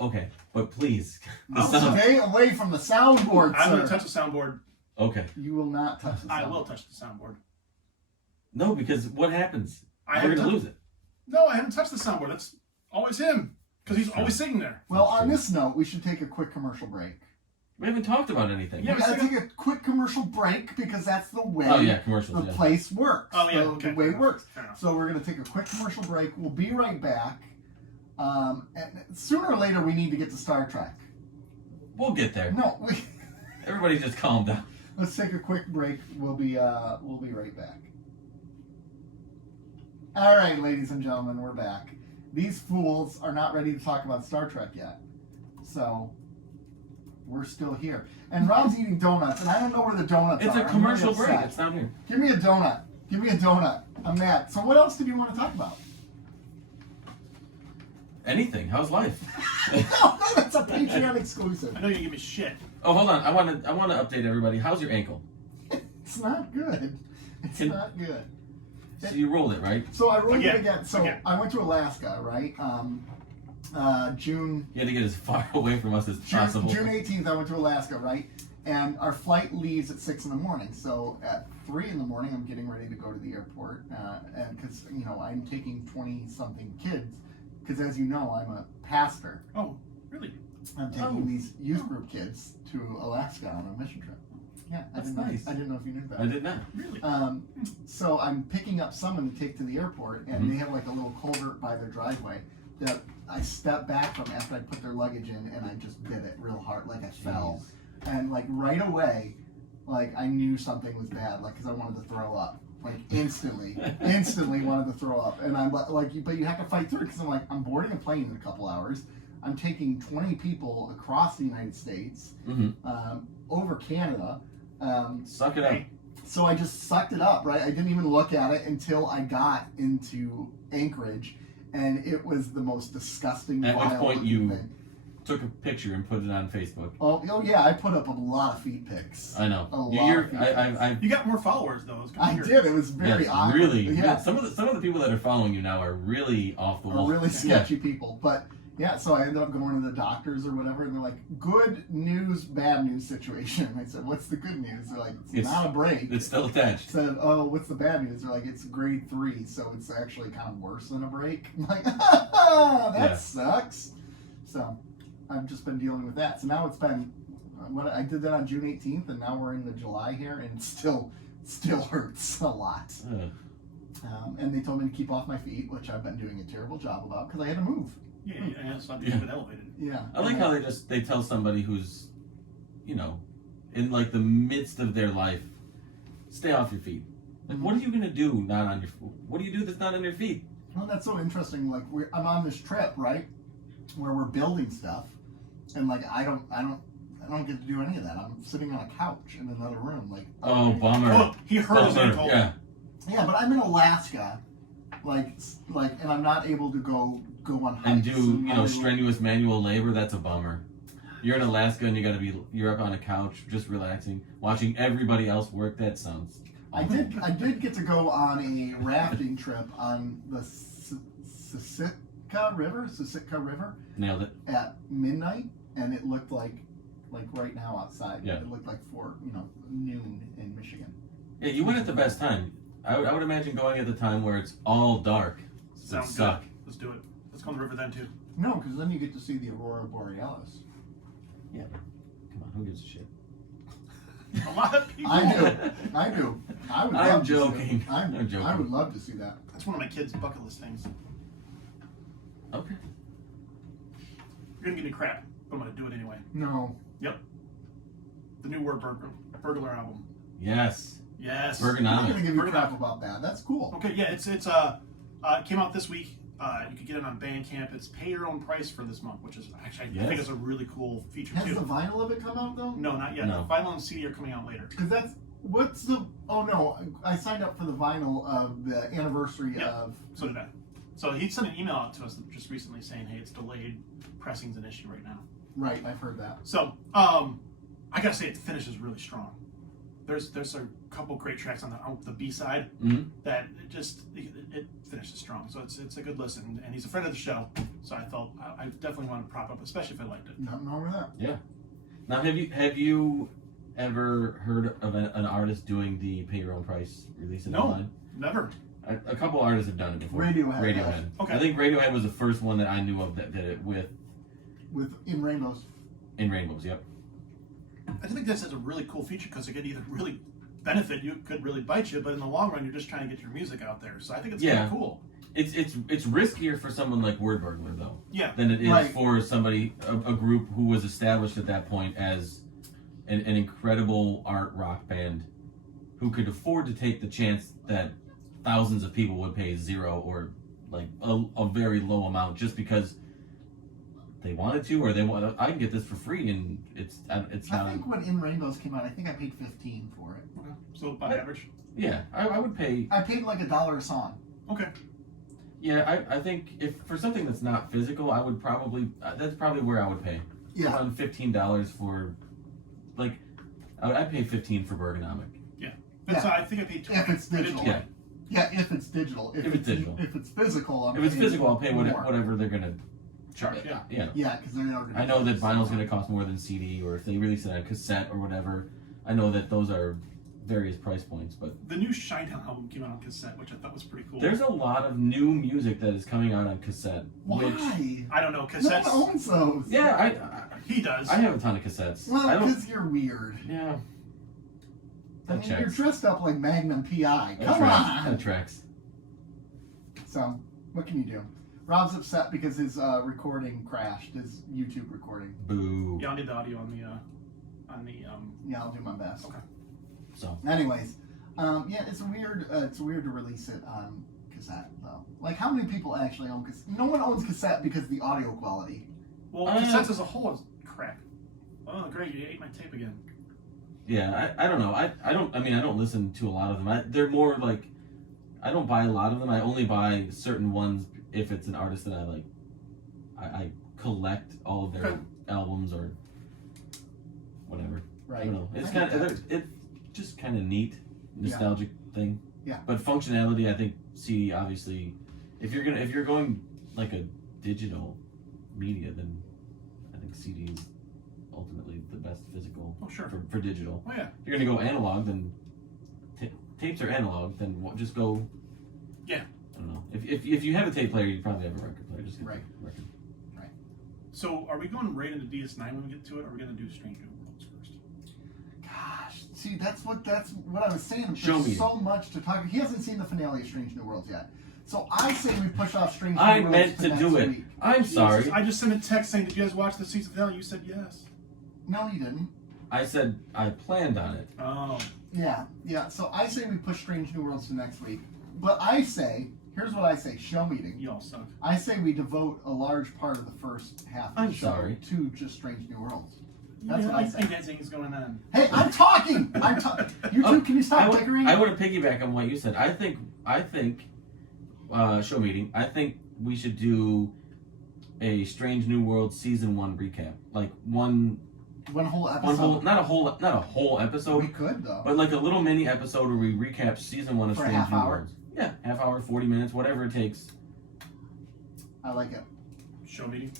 okay. But please. The I'll sound. Stay away from the soundboard, I'm sir. gonna touch the soundboard. Okay. You will not touch the soundboard. I will touch the soundboard. No, because what happens? I We're haven't gonna touched- lose it. No, I haven't touched the soundboard. That's always him because he's always sitting there. Well, on this note, we should take a quick commercial break. We haven't talked about anything. Yeah, We gotta take a quick commercial break because that's the way Oh yeah, commercials. the Yeah. place works. Oh, yeah, the okay. way it works. Fair enough. So we're gonna take a quick commercial break. We'll be right back. And sooner or later, we need to get to Star Trek. We'll get there. No, Everybody just calm down. let's take a quick break. We'll be right back. All right, ladies and gentlemen, we're back. These fools are not ready to talk about Star Trek yet, so we're still here. And Rob's eating donuts, and I don't know where the donuts It's are. a I'm commercial really break. upset. It's down here. Give me a donut. Give me a donut. I'm mad. So what else did you want to talk about? Anything. How's life? No, that's a Patreon exclusive. I know you give me shit. Oh, hold on. I want to update everybody. How's your ankle? It's not good. It's not good. So you rolled it, right? So I rolled it Again. again. So Again. I went to Alaska, right? June You had to get as far away from us as possible. June 18th, I went to Alaska, right? And our flight leaves at 6 in the morning. So at 3 in the morning, I'm getting ready to go to the airport, and because I'm taking 20-something kids, because as you know, I'm a pastor. Oh, really? I'm taking these youth group kids to Alaska on a mission trip. Yeah, That's nice. I didn't know if you knew that. I did not. Really? So I'm picking up someone to take to the airport, and they have like a little culvert by their driveway that I stepped back from after I put their luggage in, and I just bit it real hard, like I fell. And like right away, like I knew something was bad, like because I wanted to throw up, like instantly wanted to throw up. And I'm like, but you have to fight through it because I'm like, I'm boarding a plane in a couple hours. I'm taking 20 people across the United States, over Canada. Suck it up. So I just sucked it up, right? I didn't even look at it until I got into Anchorage, and it was the most disgusting. At which vile point you thing. took a picture and put it on Facebook. Oh yeah, I put up a lot of feet pics. I know. A lot of feet pics. You got more followers though. It's I did. It was very Yes, awkward. really. Yeah, Some of the people that are following you now are really off the wall. are really sketchy people. But yeah, so I ended up going to the doctors or whatever, and they're like, "Good news, bad news situation." And I said, "What's the good news?" They're like, "It's not a break." It's still attached. Said, "Oh, what's the bad news?" They're like, "It's grade 3, so it's actually kind of worse than a break." I'm like, that sucks. So I've just been dealing with that. So now it's been I did that on June 18th, and now we're in the July here, and it still hurts a lot. And they told me to keep off my feet, which I've been doing a terrible job about because I had to move. Yeah, it's not been elevated. Yeah. I like how they tell somebody who's, in like the midst of their life, stay off your feet. Like, what are you gonna do not on your? What do you do that's not on your feet? Well, that's so interesting. Like I'm on this trip, right, where we're building stuff, and like I don't get to do any of that. I'm sitting on a couch in another room. Like Oh, bummer. Oh, he hurt his ankle. Yeah. yeah, but I'm in Alaska, like, and I'm not able to go on hikes And do Hollywood. strenuous manual labor. That's a bummer. You're in Alaska and you're up on a couch just relaxing, watching everybody else work. That sounds. I did get to go on a rafting trip on the Sitka River Nailed it. at midnight, and it looked like right now outside. Yeah. It looked like noon in Michigan. Yeah, you went at the best time. I would imagine going at the time where it's all dark. Would Sounds suck. good. Let's do it. Let's go on the river then too. No, because then you get to see the Aurora Borealis. Yeah, but come on, who gives a shit? A lot of people. I do. I would I'm love to see joking. that. I'm joking. I would love to see that. That's one of my kids' bucket list things. Okay. You're gonna give me crap, but I'm gonna do it anyway. No. Yep. The new Word Burglar album. Yes. Yes. I'm not Ergonomic. gonna give you crap about that. That's cool. Okay, yeah, it came out this week. You could get it on Bandcamp. It's pay your own price for this month, which is actually I Yes. think is a really cool feature Has too. the vinyl of it come out though? No, not yet. No. The vinyl and CD are coming out later. Because that's what's the? Oh no, I signed up for the vinyl of the anniversary Yeah. of. So did I. So he sent an email out to us just recently saying, "Hey, it's delayed. Pressing's an issue right now." Right, I've heard that. So I gotta say, it finishes really strong. There's a couple great tracks on the B side Mhm. that it finishes strong. So it's a good listen, and he's a friend of the show. So I felt I definitely want to prop up, especially if I liked it. Nothing wrong with that. Yeah. Now, have you ever heard of an artist doing the pay your own price release No. online? Never. A couple artists have done it before. Radiohead has. Radiohead. Okay. I think Radiohead was the first one that I knew of that did it with With In Rainbows. In Rainbows. Yep. I think this is a really cool feature because it could either really benefit you, could really bite you, but in the long run, you're just trying to get your music out there. So I think it's Yeah. kind of cool. It's riskier for someone like Word Burglar though Yeah. than it is Right. for somebody a group who was established at that point as an incredible art rock band who could afford to take the chance that thousands of people would pay zero or like a very low amount just because they wanted to, or they want. I can get this for free, and it's I not. think when In Rainbows came out, I think I paid $15 for it. Okay. So about average. Yeah, I would pay. I paid like $1 a song. Okay. Yeah, I think if for something that's not physical, I would probably that's probably where I would pay. Yeah. Around $15 for, like, I'd pay $15 for Bergonomic. Yeah. Yeah. So I think I paid 20. If it's I did digital. 20. Yeah, if it's digital. If it's digital. If it's physical, I'm If it's paying physical, I'll pay more. whatever they're gonna Charge. Yeah. Yeah. Yeah, because they're not. I know that vinyl's gonna cost more than CD, or if they release it on cassette or whatever. I know that those are various price points, but The new Shinedown album came out on cassette, which I thought was pretty cool. there's a lot of new music that is coming out on cassette. Which, Why? I don't know, No cassettes. one owns those. yeah, He does. I have a ton of cassettes. I Well, don't. because you're weird. Yeah. I That mean, you're checks. dressed up like Magnum PI. That Come tracks. on. That tracks. So, what can you do? Rob's upset because his recording crashed, his YouTube recording. Boo. Yeah, I'll need the audio on the Yeah, I'll do my best. Okay. So. Anyways, yeah, it's weird. It's weird to release it on cassette, though. Like, how many people actually own cassette? No one owns cassette because of the audio quality. Well, cassettes as a whole is crap. Oh, great! You ate my tape again. Yeah, I don't know. I don't listen to a lot of them. They're more like, I don't buy a lot of them. I only buy certain ones if it's an artist that I like. I collect all of their Okay. albums or whatever. Right. I don't know. It's I get kind that. of it's just kind of neat, nostalgic thing. Yeah. But functionality, I think CD obviously, if you're going like a digital media, then I think CD is ultimately the best physical Oh, sure. for digital. Oh yeah. If you're gonna go analog, then tapes are analog. Then just go. Yeah. I don't know. If you have a tape player, you probably have a record player. Just get Right. the record. So, are we going right into DS9 when we get to it, or are we going to do Strange New Worlds first? Gosh, see, that's what I was saying. Show There's me. so much to talk. He hasn't seen the finale of Strange New Worlds yet. So I say we push off Strange New I Worlds meant to next do it. week. I'm sorry. I just sent a text saying, "Did you guys watch the season finale?" You said yes. No, you didn't. I said I planned on it. Oh. Yeah. So I say we push Strange New Worlds to next week. But I say, here's what I say: show meeting. You all suck. I say we devote a large part of the first half of I'm the show sorry. to just Strange New Worlds. That's Yeah, what I say. think anything's going on. Hey, I'm talking. You two, can you stop bickering? I want to piggyback on what you said. I think show meeting. I think we should do a Strange New World season 1 recap, like one whole episode. not a whole episode, We could though. but like a little mini episode where we recap season 1 of For a Strange half New hour? Worlds. Yeah, half hour, 40 minutes, whatever it takes. I like it. Show meeting.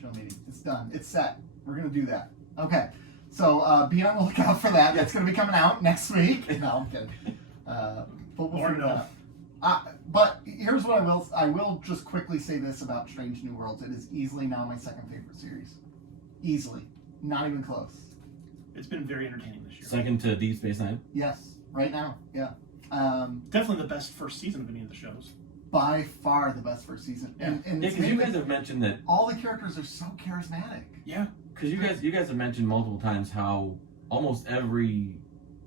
Show meeting. It's done. It's set. We're gonna do that. Okay. So be on the lookout for that. That's gonna be coming out next week. No, I'm kidding. But we'll Or figure it no. out. But here's what I will just quickly say this about Strange New Worlds. It is easily now my second favorite series. Easily. Not even close. It's been very entertaining this year. Second to Deep Space Nine. Yes. Right now, yeah. Definitely the best first season of any of the shows. By far the best first season. And Yeah, it's because you made guys have mentioned that. all the characters are so charismatic. Yeah. Because you guys have mentioned multiple times how almost every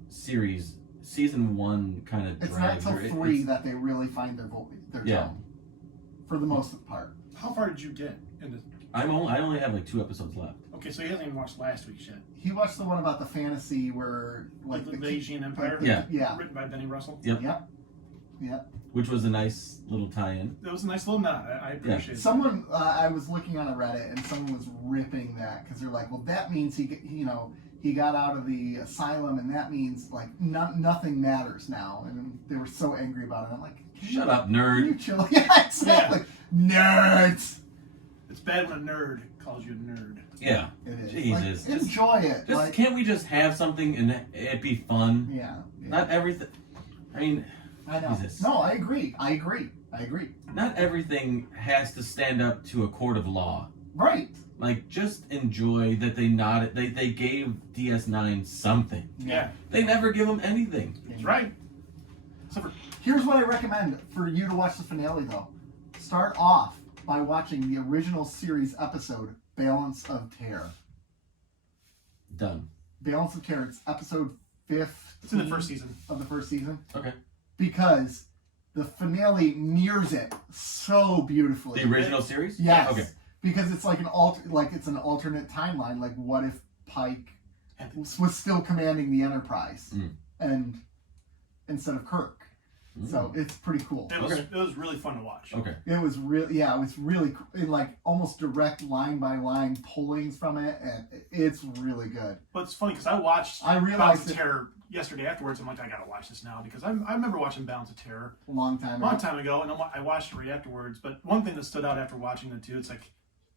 series, season 1 kind of It's not drags. till or 3 that they really find their Yeah. tone. For the most part. How far did you get in this? I only have like 2 episodes left. Okay, so he hasn't even watched last week's yet. He watched the one about the fantasy where Like the Asian Empire? Yeah. Yeah. Written by Benny Russell? Yep. Yep. Which was a nice little tie-in. That was a nice little nod. I appreciate it. Someone, I was looking on a Reddit and someone was ripping that because they're like, well, that means he got out of the asylum and that means like nothing matters now. And they were so angry about it. I'm like, Shut up, Can you nerd. chill? Yeah, exactly. Nerds. It's bad when a nerd calls you a nerd. Yeah. It is. Jesus. Like, enjoy it. Just Like, can't we just have something and it be fun? yeah. Not everything. I mean, I know. Jesus. No, I agree. not everything has to stand up to a court of law. Right. Like, just enjoy that they nodded. They gave DS9 something. Yeah. They never give them anything. That's right. Except for Here's what I recommend for you to watch the finale, though. Start off by watching the original series episode, Balance of Terror. Done. Balance of Terror. It's episode 15 it's in the first season. of the first season. Okay. Because the finale mirrors it so beautifully. The original series? Yes. Okay. Because it's like it's an alternate timeline. Like, what if Pike was still commanding the Enterprise, and instead of Kirk? So it's pretty cool. It was really fun to watch. Okay. It was really, it was really like almost direct line by line pullings from it, and it's really good. But it's funny because I watched I realized Balance of it- Terror yesterday afterwards. I'm like, I gotta watch this now because I remember watching Balance of Terror A long time a long ago. time ago, and I watched it right afterwards. But one thing that stood out after watching the two, it's like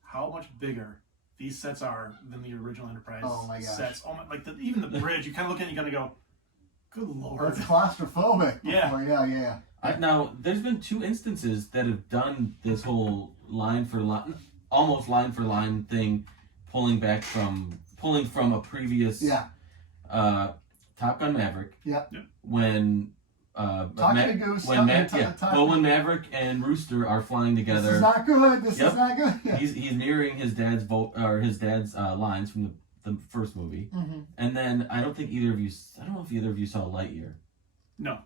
how much bigger these sets are than the original Enterprise Oh my gosh. sets. Oh my, like even the bridge, you kind of look at it, you kind of go, good lord. It's claustrophobic. Yeah. Before. Yeah. Now, there's been 2 instances that have done this whole line for line, almost line for line thing, pulling from a previous Top Gun Maverick. Yeah. When Talking to Goose. when Talking- Maverick and Rooster are flying together. This is not good. This Yep. is not good. Yeah. He's mirroring his dad's lines from the first movie, and then I don't know if either of you saw Lightyear, No.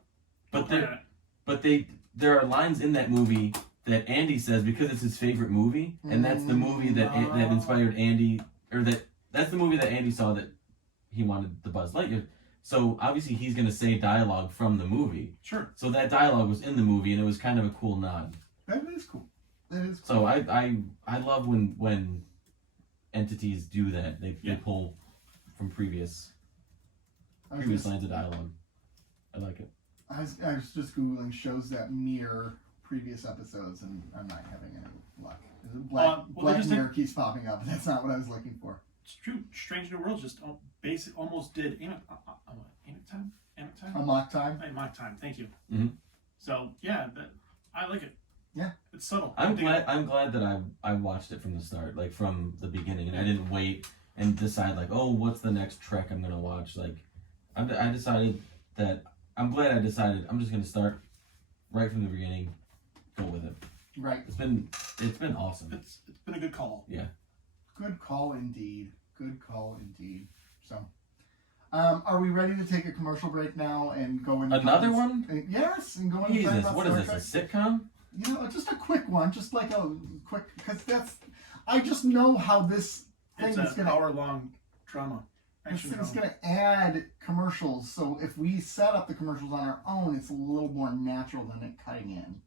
but Don't play there are lines in that movie that Andy says because it's his favorite movie, and that's the movie that inspired Andy, or that's the movie that Andy saw that he wanted the Buzz Lightyear. So obviously he's gonna say dialogue from the movie. Sure. So that dialogue was in the movie, and it was kind of a cool nod. That is cool. That is cool. So I love when entities do that. They pull from previous lines of dialogue. I like it. I was just Googling shows that mirror previous episodes, and I'm not having any luck. Black just Mirror keeps popping up, but that's not what I was looking for. It's true. Strange New Worlds just almost did Amic time? Unlock time? Amic time. Thank you. Mhm. So yeah, I like it. Yeah. It's subtle. I'm glad that I watched it from the start, like from the beginning, and I didn't wait and decide like, oh, what's the next Trek I'm gonna watch. Like, I decided that I'm glad I decided I'm just gonna start right from the beginning, go with it. Right. It's been awesome. It's been a good call. Yeah. Good call indeed. Good call indeed. So, are we ready to take a commercial break now and go into Another one? Yes, and go into Jesus, what is this? A sitcom? You know, just a quick one, just like a quick, because I just know how this thing It's is an gonna. hour-long drama. This Actually, thing's no. going to add commercials, so if we set up the commercials on our own, it's a little more natural than it cutting in.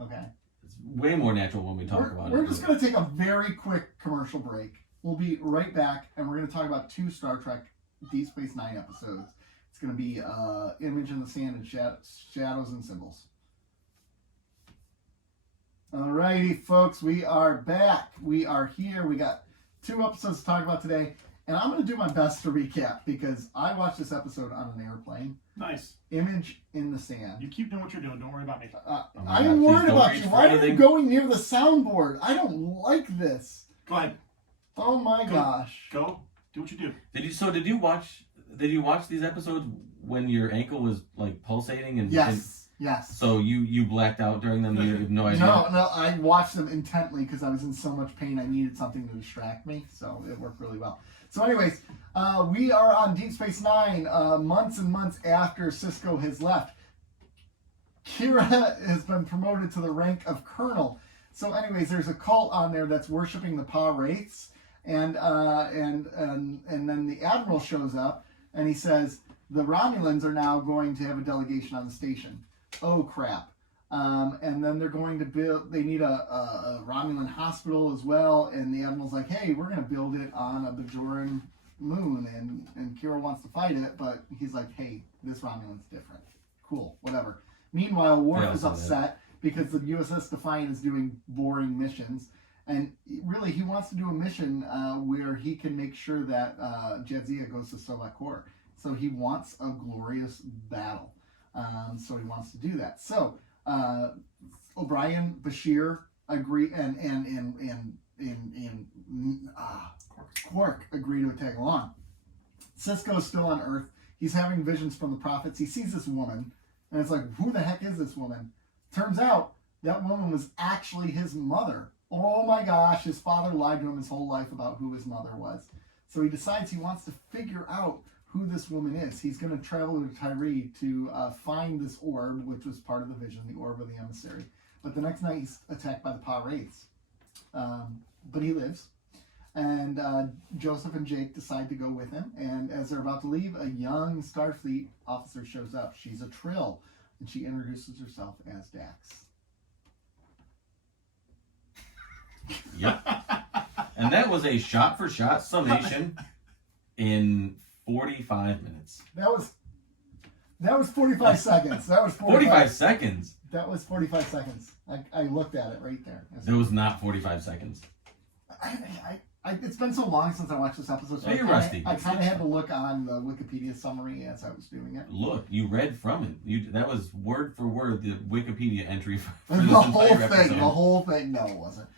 Okay? It's way more natural when we talk about it. We're just going to take a very quick commercial break. We'll be right back, and we're going to talk about 2 Star Trek Deep Space Nine episodes. It's going to be Image in the Sand and Shadows and Symbols. Alrighty, folks, we are back. We are here. We got 2 episodes to talk about today. And I'm going to do my best to recap because I watched this episode on an airplane. Nice. Image in the Sand. You keep doing what you're doing. Don't worry about me. I am God, please worried don't about reach you. for Why are you anything. going near the soundboard? I don't like this. Go ahead. Oh my gosh. Go. Do what you do. Did you watch Did you watch these episodes when your ankle was like pulsating and Yes. So you blacked out during them? You had no idea. No, I watched them intently because I was in so much pain. I needed something to distract me, so it worked really well. So, anyways, we are on Deep Space Nine, months and months after Cisco has left. Kira has been promoted to the rank of colonel. So, anyways, there's a cult on there that's worshiping the Pa Wraiths, and then the admiral shows up and he says the Romulans are now going to have a delegation on the station. Oh crap! And then they're going to build. They need a Romulan hospital as well. And the admiral's like, "Hey, we're going to build it on a Bajoran moon," and Kira wants to fight it, but he's like, "Hey, this Romulan's different. Cool, whatever." Meanwhile, Worf is upset because the USS Defiant is doing boring missions, and really he wants to do a mission where he can make sure that Jadzia goes to Sovakor. So he wants a glorious battle. So he wants to do that. So O'Brien, Bashir agree, and Quark agree to tag along. Cisco's still on Earth. He's having visions from the prophets. He sees this woman, and it's like, who the heck is this woman? Turns out that woman was actually his mother. Oh my gosh, his father lied to him his whole life about who his mother was. So he decides he wants to figure out who this woman is. He's going to travel to Tyree to find this orb, which was part of the vision, the orb of the emissary. But the next night he's attacked by the Pa Wraiths. But he lives. And Joseph and Jake decide to go with him. And as they're about to leave, a young Starfleet officer shows up. She's a Trill. And she introduces herself as Dax. Yep. And that was a shot-for-shot summation in 45 minutes. That was 45 seconds. That was 45 seconds? That was 45 seconds. I looked at it right there. That was not 45 seconds. It's been so long since I watched this episode. So You're rusty. I kind of had to look on the Wikipedia summary as I was doing it. Look, you read from it. That was word for word the Wikipedia entry for The this whole entire thing. episode. The whole thing. No, it wasn't.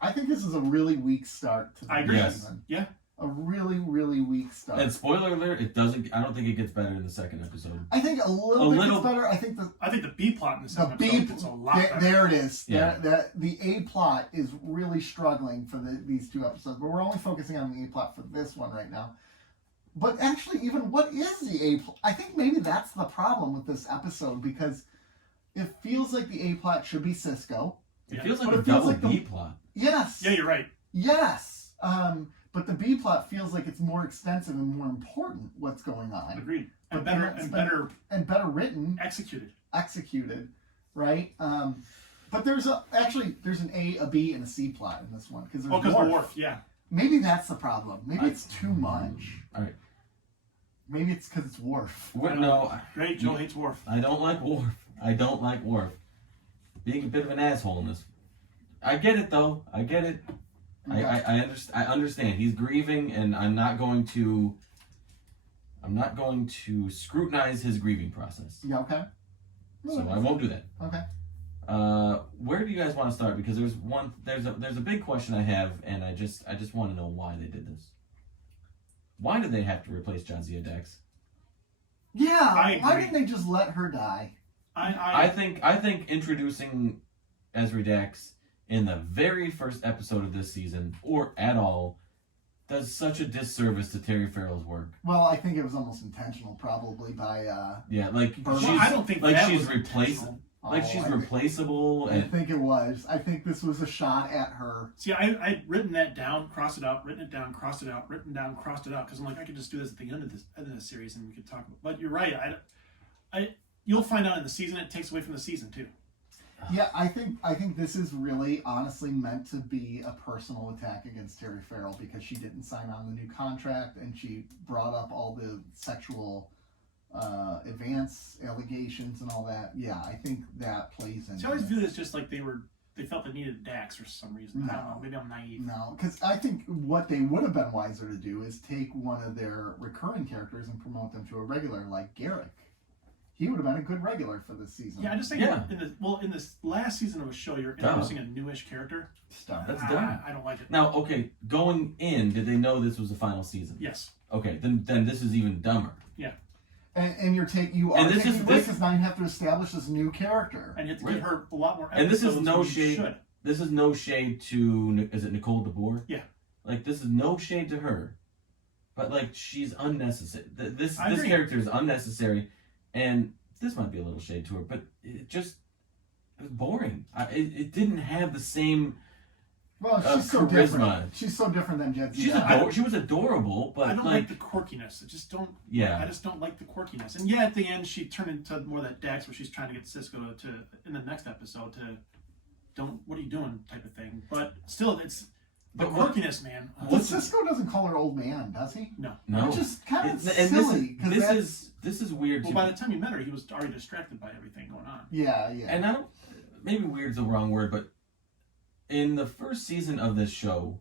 I think this is a really weak start to the I agree. season. Yeah. A really, really weak start. And spoiler alert, it doesn't. I don't think it gets better in the second episode. I think a little bit gets better. I think the B plot in the second B episode gets a lot better. there it is. Yeah. The A plot is really struggling for these two episodes, but we're only focusing on the A plot for this one right now. But actually, even what is the A plot? I think maybe that's the problem with this episode, because it feels like the A plot should be Cisco. It feels like But a it feels double like B plot. Yes. Yeah, you're right. Yes. But the B plot feels like it's more extensive and more important what's going on. Agreed. And But better better written, executed. right? But there's an A, a B, and a C plot in this one because Because the Worf, yeah. Maybe that's the problem. Maybe it's too much. All right. Maybe it's because it's Worf. No. Great, Joe hates Worf. I don't like Worf. Being a bit of an asshole in this. I get it though. I get it. Okay. I understand. He's grieving, and I'm not going to scrutinize his grieving process. Yeah. Okay. So I won't do that. Okay. Where do you guys want to start? Because there's a big question I have, and I just want to know why they did this. Why did they have to replace Jadzia Dax? Yeah. I Why agree. didn't they just let her die? I think introducing Ezra Dax in the very first episode of this season, or at all, does such a disservice to Terry Farrell's work. Well, I think it was almost intentional, probably by. Yeah, like Well, she's I don't think like that she's was replaceable. Like she's replaceable, I and think it was. I think this was a shot at her. See, I'd written that down, crossed it out, written it down, crossed it out, written down, crossed it out, because I'm like, I could just do this at the end of this series, and we could talk about. But you're right. You'll find out in the season. It takes away from the season too. Yeah, I think this is really honestly meant to be a personal attack against Terry Farrell because she didn't sign on the new contract and she brought up all the sexual advance allegations and all that. Yeah, I think that plays into See, I always it. viewed it as just like they felt they needed Dax for some reason. I don't know. Maybe I'm naive. No, because I think what they would have been wiser to do is take one of their recurring characters and promote them to a regular, like Garrick. he would have been a good regular for this season. Yeah, I just think in this last season of a show, you're introducing a newish character. Stuff. That's dumb. I don't like it. Now, okay, going in, did they know this was the final season? Yes. Okay, then this is even dumber. Yeah. And you're taking break because now you have to establish this new character. And you have to give her a lot more And episodes. this is no than you shade. should. This is no shade to, is it Nicole DeBoer? Yeah. Like, this is no shade to her, but like, she's unnecessary. This agree. character is unnecessary, and this might be a little shade to her, but it was boring. It didn't have the same. Well, she's so charisma. different. She's so different than Jadzia. She was adorable, but I don't like the quirkiness. I just don't. Yeah. I just don't like the quirkiness. And yeah, at the end, she turned into more that Dax, where she's trying to get Cisco to in the next episode to, what are you doing type of thing. But still, it's the quirkiness, man. But Cisco doesn't call her old man, does he? No. Which is kind of and silly. This is weird. Well, by the time you met her, he was already distracted by everything going on. Yeah. And I don't. Maybe weird's the wrong word, but in the first season of this show,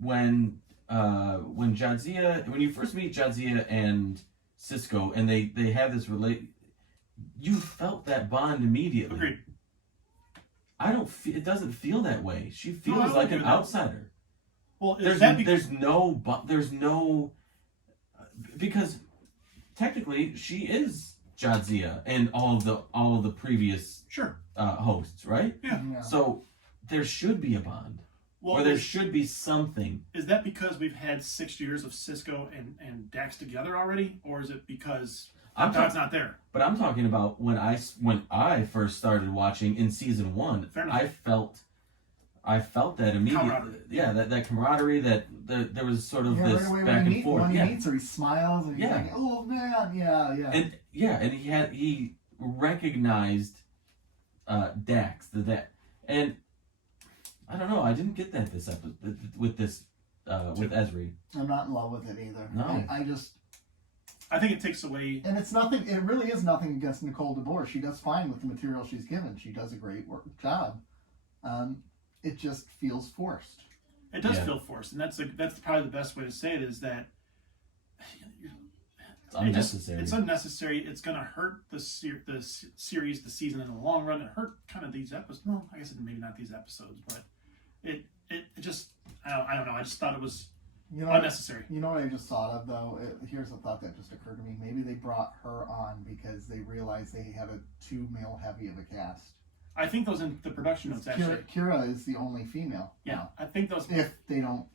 when you first meet Jadzia and Cisco, and they have this you felt that bond immediately. Agreed. It doesn't feel that way. She feels like an outsider. Well, there's no because technically she is Jadzia and all of the previous hosts, right? Yeah. So there should be a bond. Or there should be something. Is that because we've had 6 years of Cisco and Dax together already, or is it because God's not there? But I'm talking about when I first started watching in season 1. I felt that immediately. Yeah, that camaraderie. That there was sort of this back and forth. When he meets her, he smiles and he's like, "Oh man, yeah." And he recognized Dax and. I don't know. I didn't get that this episode with Ezra. I'm not in love with it either. No, I think it takes away. And it's nothing. It really is nothing against Nicole DeBoer. She does fine with the material she's given. She does a great job. It just feels forced. It does feel forced, and that's probably the best way to say it is that it's unnecessary. It's unnecessary. It's going to hurt the series, the season in the long run. It hurt kind of these episodes. Well, I guess maybe not these episodes, but it just I don't know. I just thought it was unnecessary. You know what I just thought of though? Here's a thought that just occurred to me. Maybe they brought her on because they realized they had a too male heavy of a cast. I think those in the production notes actually. Kira is the only female. Yeah, now, I think those. If they don't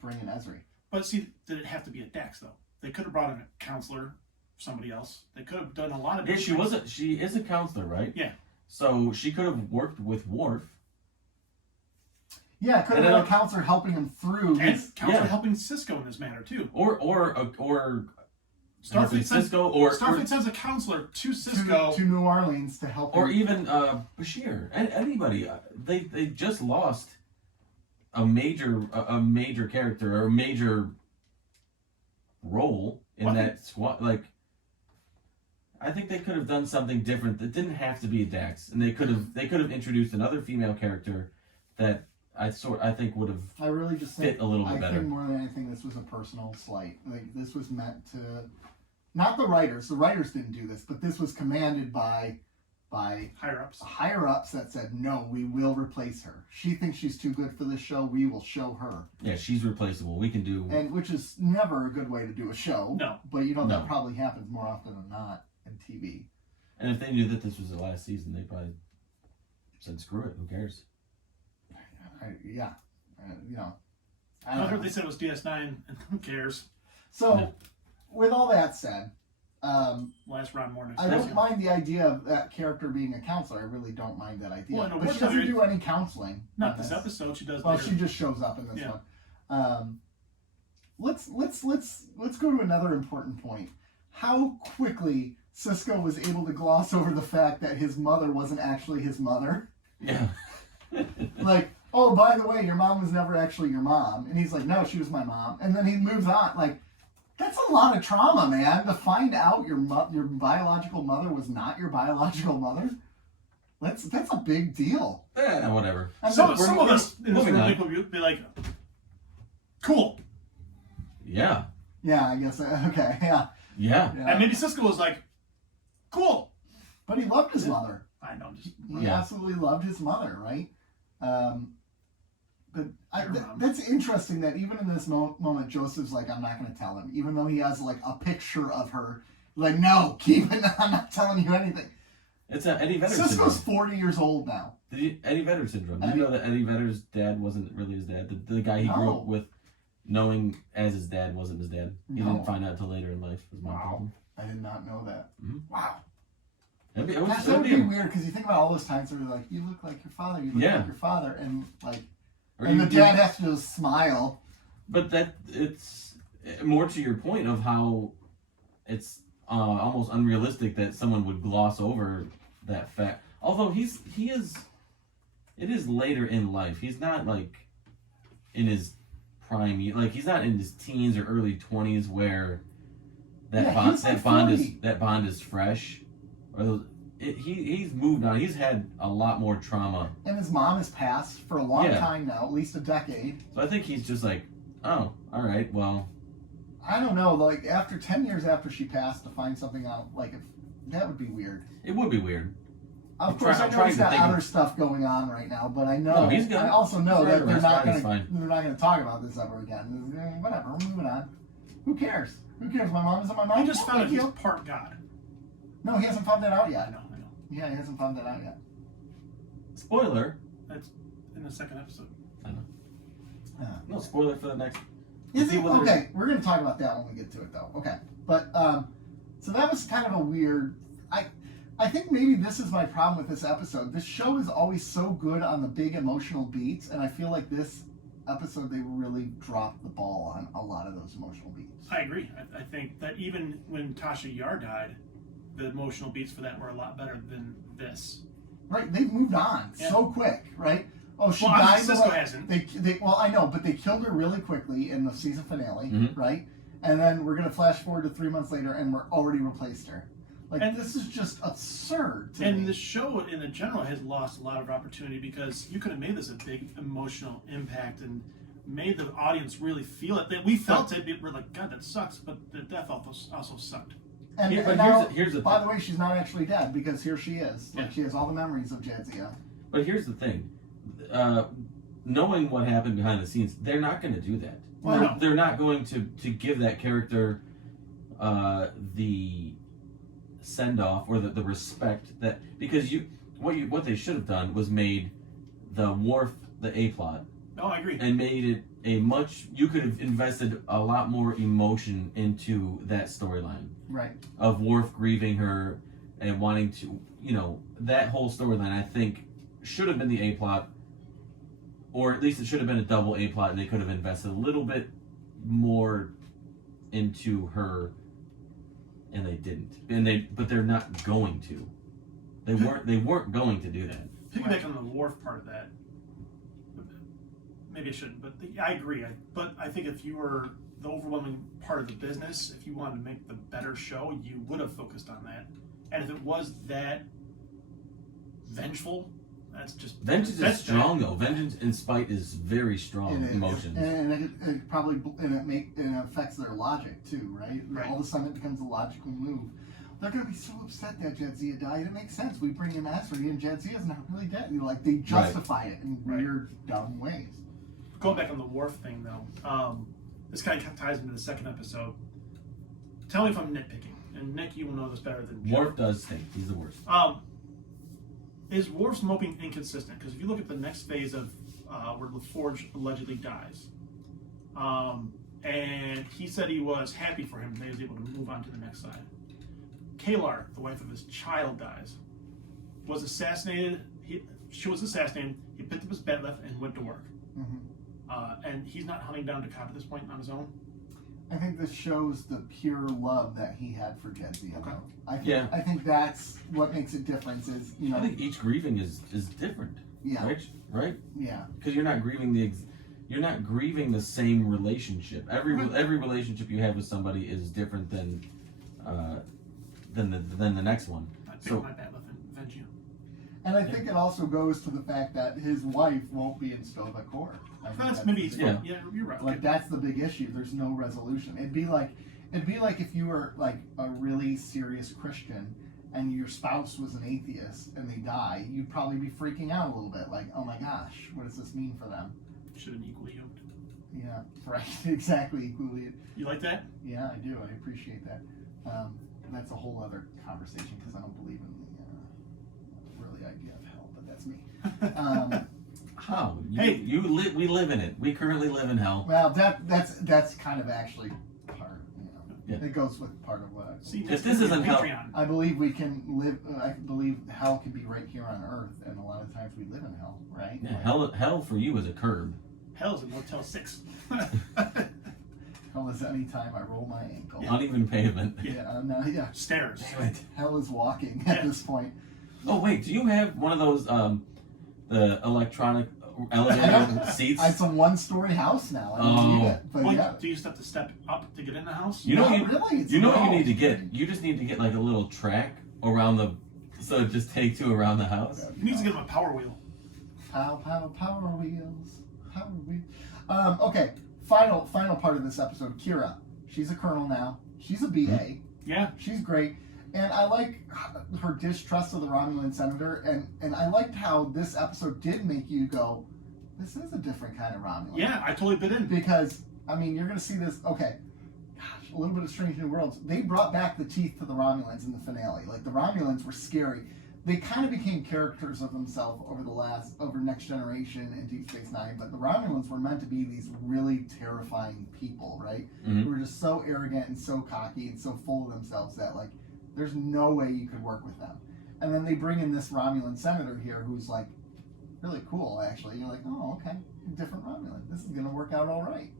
bring in Ezra. But see, did it have to be a Dax though? They could have brought in a counselor, somebody else. They could have done a lot of. Yeah, she is a counselor, right? Yeah. So she could have worked with Worf. Yeah, could have been a counselor helping him through. And counselor helping Cisco in this matter too. Or Starfleet Cisco Starfleet sends a counselor to Cisco to New Orleans to help. Or even Bashir and anybody. They just lost a major character or a major role in that squad. Like, I think they could have done something different. That didn't have to be a Dax, and they could have introduced another female character that I think would have. I really just fit a little bit better. I think more than anything, this was a personal slight. Like, this was meant to, not the writers. The writers didn't do this, but this was commanded by higher ups that said, no, we will replace her. She thinks she's too good for this show. We will show her. Yeah, she's replaceable. We can do. And which is never a good way to do a show. No. But that probably happens more often than not in TV. And if they knew that this was the last season, they probably said, screw it. Who cares? I heard they said it was DS9, and who cares? So, with all that said, last round more. I don't mind the idea of that character being a counselor. I really don't mind that idea. Well, no, but she doesn't do any counseling. Not this episode. She does. Well, she just shows up in this one. Let's go to another important point. How quickly Cisco was able to gloss over the fact that his mother wasn't actually his mother. Yeah. Like, oh, by the way, your mom was never actually your mom. And he's like, no, she was my mom. And then he moves on. Like, that's a lot of trauma, man, to find out your biological mother was not your biological mother. That's a big deal. Yeah, whatever. Some of us in this room would be like, cool. Yeah. Yeah, I guess. Okay, yeah. Yeah. And maybe Cisco was like, Cool. But he loved his mother. I know. Just He absolutely loved his mother, right? But that's interesting that even in this moment, Joseph's like, I'm not going to tell him. Even though he has like a picture of her. Like, no, keep it. I'm not telling you anything. It's a Eddie Vedder syndrome. Cisco's 40 years old now. Eddie Vedder syndrome. Did you know that Eddie Vedder's dad wasn't really his dad? The guy he grew up with, knowing as his dad wasn't his dad. He didn't find out until later in life. Was my problem. I did not know that. Mm-hmm. Wow. That would be weird because you think about all those times where they're like, you look like your father, you look like your father, and like, and the dad has to just smile. But it's more to your point of how it's almost unrealistic that someone would gloss over that fact. Although it is later in life. He's not like in his prime, like he's not in his teens or early 20s where that bond is fresh. Or he's moved on. He's had a lot more trauma. And his mom has passed for a long time now, at least a decade. So I think he's just like, oh, all right, well. I don't know, like after 10 years after she passed to find something out, like that would be weird. It would be weird. Of course, I know he's got other stuff going on right now, but I know. No, I also know that they're not going to talk about this ever again. Whatever, we're moving on. Who cares? Who cares? My mom is in my mind. I just found out he's part God. No, he hasn't found that out yet. I know. Yeah, he hasn't found that out yet. Spoiler. That's in the second episode. I know. No spoiler for the next. Is it? Okay, we're going to talk about that when we get to it, though. Okay, but so that was kind of a weird. I think maybe this is my problem with this episode. This show is always so good on the big emotional beats, and I feel like this episode they really dropped the ball on a lot of those emotional beats. I agree. I think that even when Tasha Yar died, the emotional beats for that were a lot better than this. Right, they've moved on so quick, right? Oh, she died. Cisco hasn't. Well, I know, but they killed her really quickly in the season finale, mm-hmm. right? And then we're going to flash forward to 3 months later, and we're already replaced her. Like, this is just absurd to me. The show, in the general, has lost a lot of opportunity because you could have made this a big emotional impact and made the audience really feel it. We felt it. We're like, God, that sucks, but the death also sucked. And now, by the way, she's not actually dead because here she is. Like, she has all the memories of Jadzia. But here's the thing. Knowing what happened behind the scenes, they're not going to do that. Well, they're not going to give that character the send-off or the respect that... Because what they should have done was made the Worf the A-plot. No, I agree. And made it a much... You could have invested a lot more emotion into that storyline. Right. Of Worf grieving her and wanting to... that whole storyline, I think, should have been the A-plot. Or at least it should have been a double A-plot, and they could have invested a little bit more into her, and they didn't. But they're not going to. They weren't going to do that. Piggyback on the Worf part of that. Maybe I shouldn't, but I agree. But I think if you were the overwhelming part of the business, if you wanted to make the better show, you would have focused on that. And if it was that vengeful, that's just... Vengeance is strong, though. Vengeance and spite is very strong emotions. And it probably affects their logic, too, right? All of a sudden it becomes a logical move. They're going to be so upset that Jadzia died. It makes sense. We bring in Ezra, and Jadzia's not really dead. They justify it in weird, dumb ways. Going back on the Worf thing, though, this kind of ties into the second episode. Tell me if I'm nitpicking. And Nick, you will know this better than Joe. Worf does stink. He's the worst. Is Worf's moping inconsistent? Because if you look at the next phase of where LaForge allegedly dies, and he said he was happy for him that he was able to move on to the next side. Kalar, the wife of his child, dies. Was assassinated. She was assassinated. He picked up his bed left and went to work. Mm-hmm. And he's not hunting down Dukat at this point on his own. I think this shows the pure love that he had for Jadzia. Okay. I think that's what makes it different. Is I think each grieving is different. Yeah. Right. Yeah. Because you're not grieving the same relationship. Every relationship you have with somebody is different than the next one. I picked my bad left and avenge you. And I think it also goes to the fact that his wife won't be in Stova Core. Yeah, you're right. Like that's the big issue. There's no resolution. It'd be like if you were like a really serious Christian and your spouse was an atheist and they die, you'd probably be freaking out a little bit, like, oh my gosh, what does this mean for them? Should have been equally yoked. Yeah, right, exactly, equally. You like that? Yeah, I do. I appreciate that. That's a whole other conversation because I don't believe in the really idea of hell, but that's me. How? Hey. We live in it. We currently live in hell. Well, that's kind of actually part. Yeah. It goes with part of what See, If this isn't hell- Patreon. I believe we can live. I believe hell can be right here on Earth, and a lot of times we live in hell, right? Yeah, hell for you is a curb. Hell's in Motel 6. Hell is any time I roll my ankle. Uneven pavement. Yeah, no, yeah. Stairs. Damn it. Hell is walking at Yeah. this point. Oh wait, do you have one of those the electronic elevator seats? It's a one-story house now. I don't need it, but Well, yeah. do you just have to step up to get in the house? You know, Not really. It's you know what you low. need to get? You just need to get like a little track around so just take two around the house. He needs to get him a power wheel. Power wheels. Power wheels. Okay, final part of this episode. Kira, she's a colonel now. She's a BA. Yeah. She's great. And I like her distrust of the Romulan senator. And I liked how this episode did make you go, this is a different kind of Romulan. Yeah, I totally bit in. Because, I mean, you're going to see this. Okay. Gosh, a little bit of Strange New Worlds. They brought back the teeth to the Romulans in the finale. Like, the Romulans were scary. They kind of became characters of themselves over Next Generation and Deep Space Nine, but the Romulans were meant to be these really terrifying people, right? Mhm. Who were just so arrogant and so cocky and so full of themselves that, like, there's no way you could work with them. And then they bring in this Romulan senator here who's, like, really cool, actually. You're like, oh, okay, different Romulan. This is going to work out all right.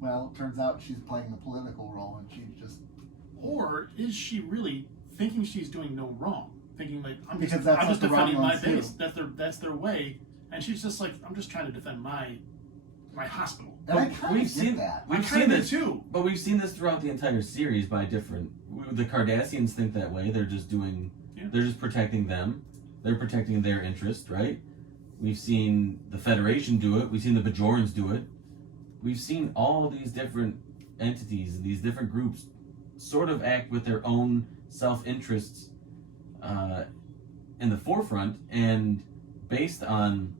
Well, it turns out she's playing the political role, and she's just... Or is she really thinking she's doing no wrong? Thinking like I'm Because just, that's I'm what just the defending my Romulans do. base. That's their way, and she's just like I'm just trying to defend my hospital. And I But kind we've of seen get that. I We've kind seen of this too. But we've seen this throughout the entire series by different. The Cardassians think that way. They're just doing. Yeah. They're just protecting them. They're protecting their interest, right? We've seen the Federation do it. We've seen the Bajorans do it. We've seen all these different entities, these different groups, sort of act with their own self-interests in the forefront, and based on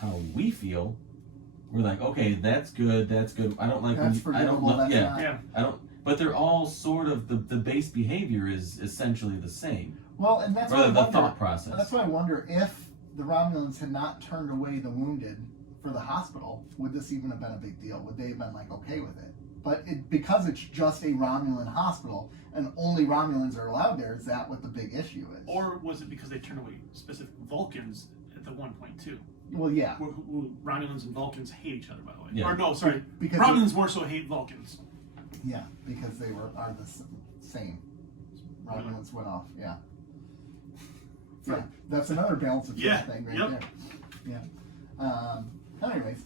how we feel, we're like, okay, that's good. That's good. I don't like. That's when you, I don't forgivable, love. that's Yeah. not. Yeah. I don't. But they're all sort of the base behavior is essentially the same, Well, and that's or why I the wonder, thought process. that's why I wonder if the Romulans had not turned away the wounded for the hospital, would this even have been a big deal? Would they have been like okay with it? But because it's just a Romulan hospital and only Romulans are allowed there, is that what the big issue is? Or was it because they turned away specific Vulcans at the 1.2? Well, yeah, Romulans and Vulcans hate each other, by the way. Yeah. Or no, sorry, because Romulans more so hate Vulcans. yeah, because they are the same. Romulans went off. Yeah. Yeah, that's another balance of Yeah, thing right yep. there. Yeah. Anyways,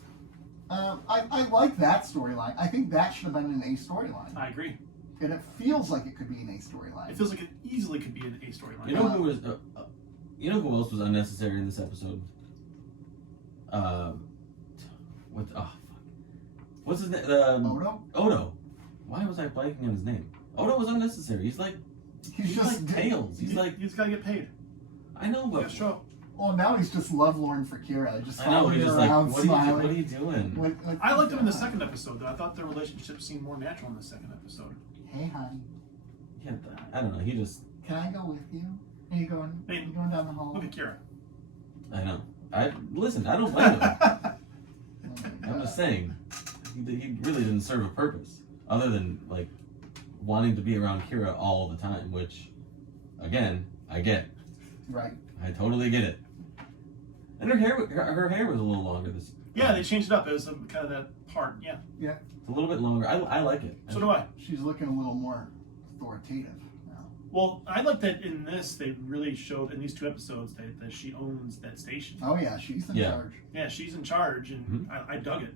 I like that storyline. I think that should have been an A storyline, I agree. and it feels like it could be an A storyline. It feels like it easily could be an A storyline. You know who was? You know who else was unnecessary in this episode? What's his name? Odo? Odo. Why was I blanking on his name? Odo was unnecessary. He's like He's just like Tails. He's like he's got to get paid. I know, Yeah, but sure. Well, now he's just lovelorn for Kira. Just I know following he's her just like around, what smiling. are you doing? I liked him in the second episode, though. I thought their relationship seemed more natural in the second episode. Hey, honey, Yeah, I don't know. He just can I go with you? Are you going? Hey, Are you going down the hall? Look at Kira. I know. I listen. I don't blame him. Oh my I'm God. just saying he really didn't serve a purpose other than like wanting to be around Kira all the time, which again I get. Right. I totally get it. And her hair was a little longer this. Yeah, they changed it up. It was kind of that part. Yeah. It's a little bit longer. I like it. So do I. She's looking a little more authoritative now. Well, I like that in this, they really showed, in these two episodes, that she owns that station. Oh yeah, she's in Yeah. charge. Yeah, she's in charge, and Mhm. I dug it.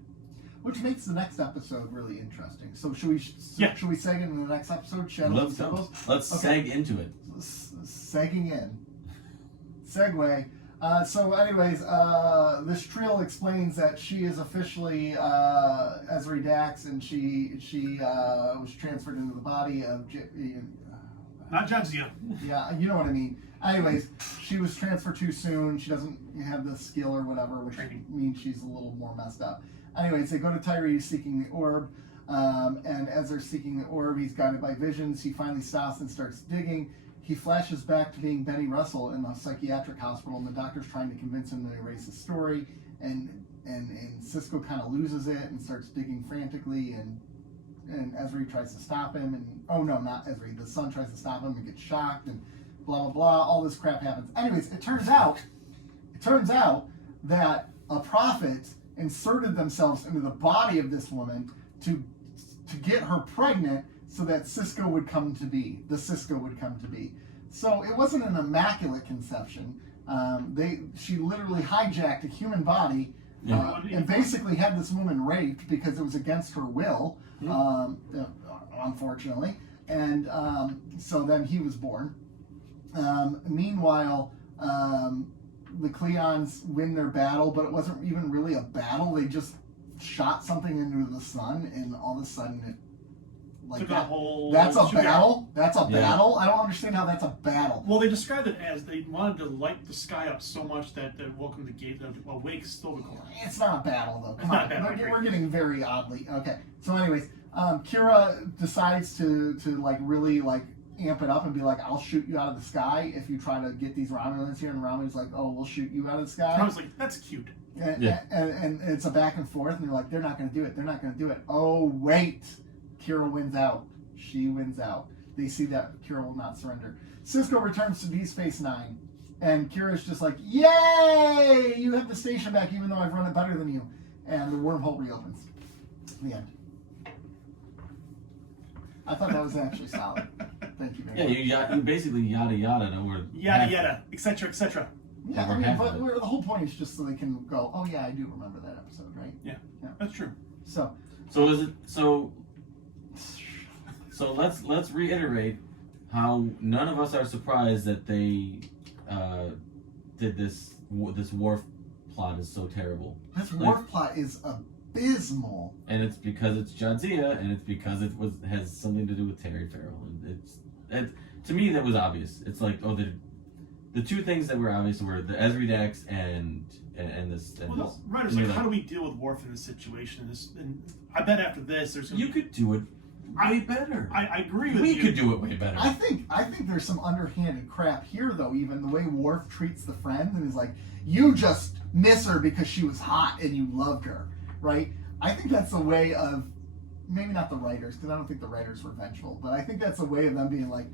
Which makes the next episode really interesting. So should we Yeah. should we seg into the next episode? Shadows and Let's go. Symbols? Let's Okay. seg into it. Segging in. Segue. So anyways, this Trill explains that she is officially Ezra Dax, and she was transferred into the body of Not Jadzia. Yeah, you know what I mean. Anyways, she was transferred too soon. She doesn't have the skill or whatever, which Training. means she's a little more messed up. Anyways, they go to Tyrese seeking the orb, and as they're seeking the orb, he's guided by visions. He finally stops and starts digging. He flashes back to being Benny Russell in a psychiatric hospital, and the doctor's trying to convince him to erase his story. And Cisco kind of loses it and starts digging frantically, and Ezra tries to stop him, and oh no, not Ezra, the son tries to stop him and gets shocked, and blah blah blah. All this crap happens. Anyways, it turns out that a prophet inserted themselves into the body of this woman to get her pregnant, so that Cisco would come to be. The Cisco would come to be. So it wasn't an immaculate conception. She literally hijacked a human body and basically had this woman raped because it was against her will, unfortunately. And so then he was born. Meanwhile, the Cleons win their battle, but it wasn't even really a battle. They just shot something into the sun, and all of a sudden it like Took that. a whole That's a shootout. battle. That's a battle. I don't understand how that's a battle. Well, they described it as they wanted to light the sky up so much that they welcomed the gate, awake Stovacor. It's not a battle though. Come It's not on, a battle, we're getting very oddly. Okay, so anyways, Kira decides to like really like amp it up and be like, I'll shoot you out of the sky if you try to get these Romulans here. And Romulan's like, oh, we'll shoot you out of the sky. I was like, that's cute. And it's a back and forth, and they're like, they're not going to do it. They're not going to do it. Oh, wait. Kira wins out. She wins out. They see that Kira will not surrender. Cisco returns to Deep Space Nine, and Kira's just like, yay! You have the station back, even though I've run it better than you. And the wormhole reopens. The end. I thought that was actually solid. Thank you very much. You basically yada yada know where Yada yada, etc. etc. Yeah, Over I mean, half but of it. the whole point is just so they can go, oh yeah, I do remember that episode, right? Yeah, that's true. So So let's reiterate how none of us are surprised that they did this Worf plot is so terrible. this Worf plot is abysmal. And it's because it's Jadzia, and it's because it has something to do with Terry Farrell, and to me that was obvious. It's like, oh, the two things that were obvious were the Ezri Dax and this. And Well, this. the writer's And like, you're how do we deal with Worf in this situation? And I bet after this, there's gonna You could do it way better. I agree with We you. could do it way better. I think there's some underhanded crap here, though. Even the way Worf treats the friends and is like, you just miss her because she was hot and you loved her, right? I think that's a way of, maybe not the writers, because I don't think the writers were vengeful, but I think that's a way of them being like,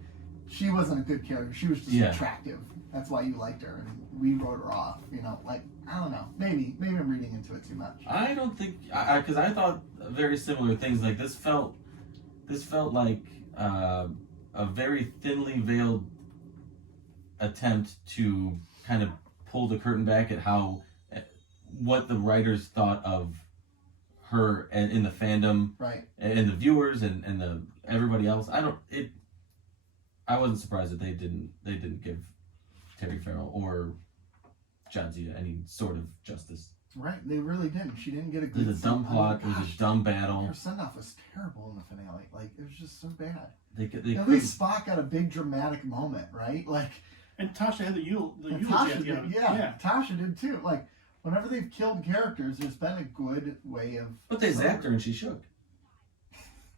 she wasn't a good character. She was just attractive. That's why you liked her, and we wrote her off. You know, like, I don't know. Maybe I'm reading into it too much. I don't think because I thought very similar things. Like this felt like a very thinly veiled attempt to kind of pull the curtain back at what the writers thought of her and in the fandom, Right. and the viewers and the everybody else. I wasn't surprised that they didn't give Terry Farrell or Jadzia any sort of justice. Right. They really didn't. She didn't get a good. It was a dumb plot. It was a dumb battle. Her send off was terrible in the finale. Like, it was just so bad. They At least Spock got a big dramatic moment, right? Like, And Tasha had the eulogy at Tasha the end. did, yeah, Tasha did too. Like, whenever they've killed characters, there's been a good way of. But they zapped her and she shook.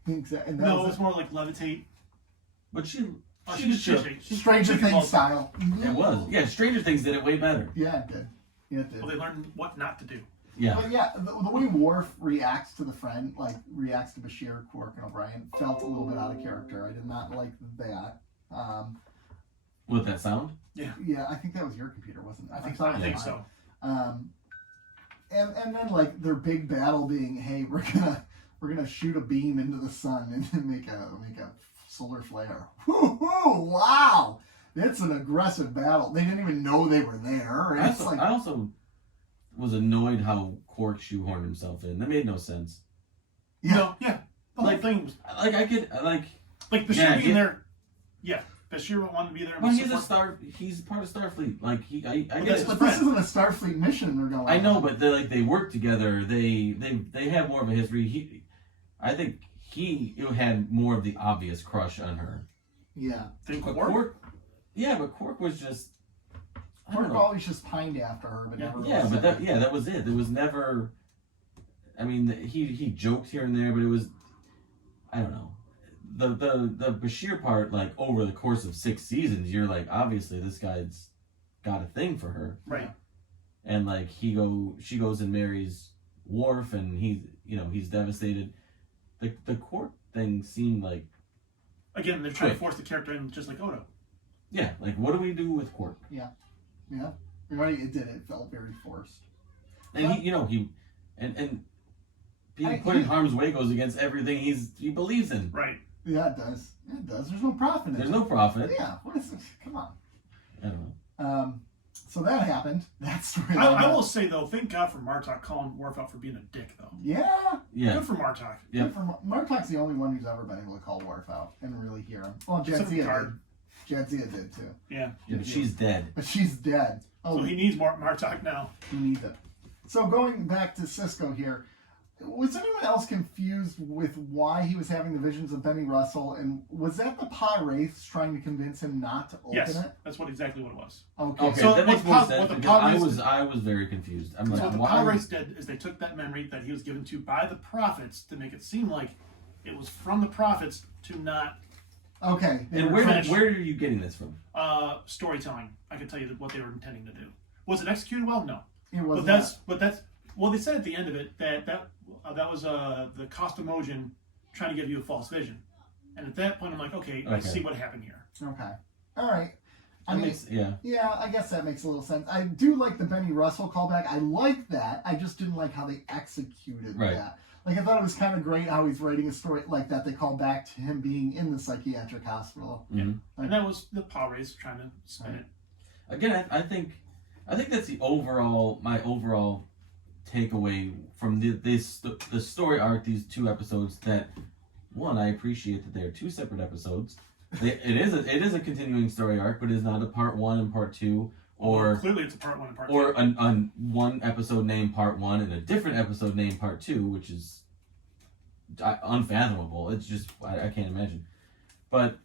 Exactly. And that No, it was was more like levitate. But she She just shook. Stranger shook Things them style. It was. Yeah, Stranger Things did it way better. Yeah, it did. Yeah, it did. Well, they learned what not to do. Yeah. But yeah, the way Worf reacts to the friend, like reacts to Bashir, Quark, and O'Brien, felt a little bit out of character. I did not like that. With that sound? Yeah, I think that was your computer, wasn't it? I think thought so. And then like their big battle being, hey, we're gonna shoot a beam into the sun and make a solar flare. Woo-hoo, wow, it's an aggressive battle. They didn't even know they were there. I also was annoyed how Quark shoehorned himself in. That made no sense. Yeah. No, yeah. The whole thing was Like I could like. Bashir being there. Yeah, Bashir wanted to be there. Well, he's part of Starfleet. Like I get it. But this isn't a Starfleet mission they're going. I know, on. but they work together. They have more of a history. I think he had more of the obvious crush on her. Yeah. Think But Quark? Quark, yeah, but Quark was just. I don't Quark know. always just pined after her, but never. Yeah, really but said that was it. There was never. I mean, he joked here and there, but it was. I don't know. The Bashir part, like over the course of 6 seasons, you're like, obviously this guy's got a thing for her, Right. and like she goes and marries Worf, and he's devastated. The Quark thing seemed like, Again, they're trying to Quick. force the character in just like Odo. yeah, like what do we do with Quark? Yeah. Right. It did. It felt very forced. And he being put in harm's way goes against everything he believes in. Right. Yeah, it does. It does. There's no profit in it. There's no profit. Yeah. What is this? Come on. I don't know. So that happened. That story. I will say though, thank God for Martok calling Worf out for being a dick though. Yeah. Yeah. Good for Martok. Yep. Martok's the only one who's ever been able to call Worf out and really hear him. Well, Except for Jadzia Picard. did. Jadzia did too. Yeah. Yeah, but she's dead. But she's dead. Oh, So he needs more Martok now. he needs it. So going back to Cisco here, was anyone else confused with why he was having the visions of Benny Russell, and was that the Pa Wraiths trying to convince him not to open Yes, it? that's exactly what it was. Okay, So that what makes more Pa- sense what the because Pa I was very confused. I'm So like, what the why? Pirates did is they took that memory that he was given to by the prophets to make it seem like it was from the prophets to not Okay. they And were where trying- are you getting this from? storytelling. I can tell you what they were intending to do. Was it executed well? No. It was But that's well. They said at the end of it that was the Costamogen trying to give you a false vision, and at that point I'm like, okay. I see what happened here. Okay. All right. I That mean, makes, yeah. yeah, I guess that makes a little sense. I do like the Benny Russell callback. I like that. I just didn't like how they executed Right. that. Like, I thought it was kind of great how he's writing a story like that. They call back to him being in the psychiatric hospital. Mhm. And that was the Pirates trying to spin it. Again, I think that's my overall takeaway from the story arc. These 2 episodes. That one, I appreciate that they are 2 separate episodes. It is a continuing story arc, but it is not a part 1 and part 2, or Clearly it's a part 1 and part 2. or one episode named part 1 and a different episode named part 2, which is unfathomable. It's just I can't imagine. But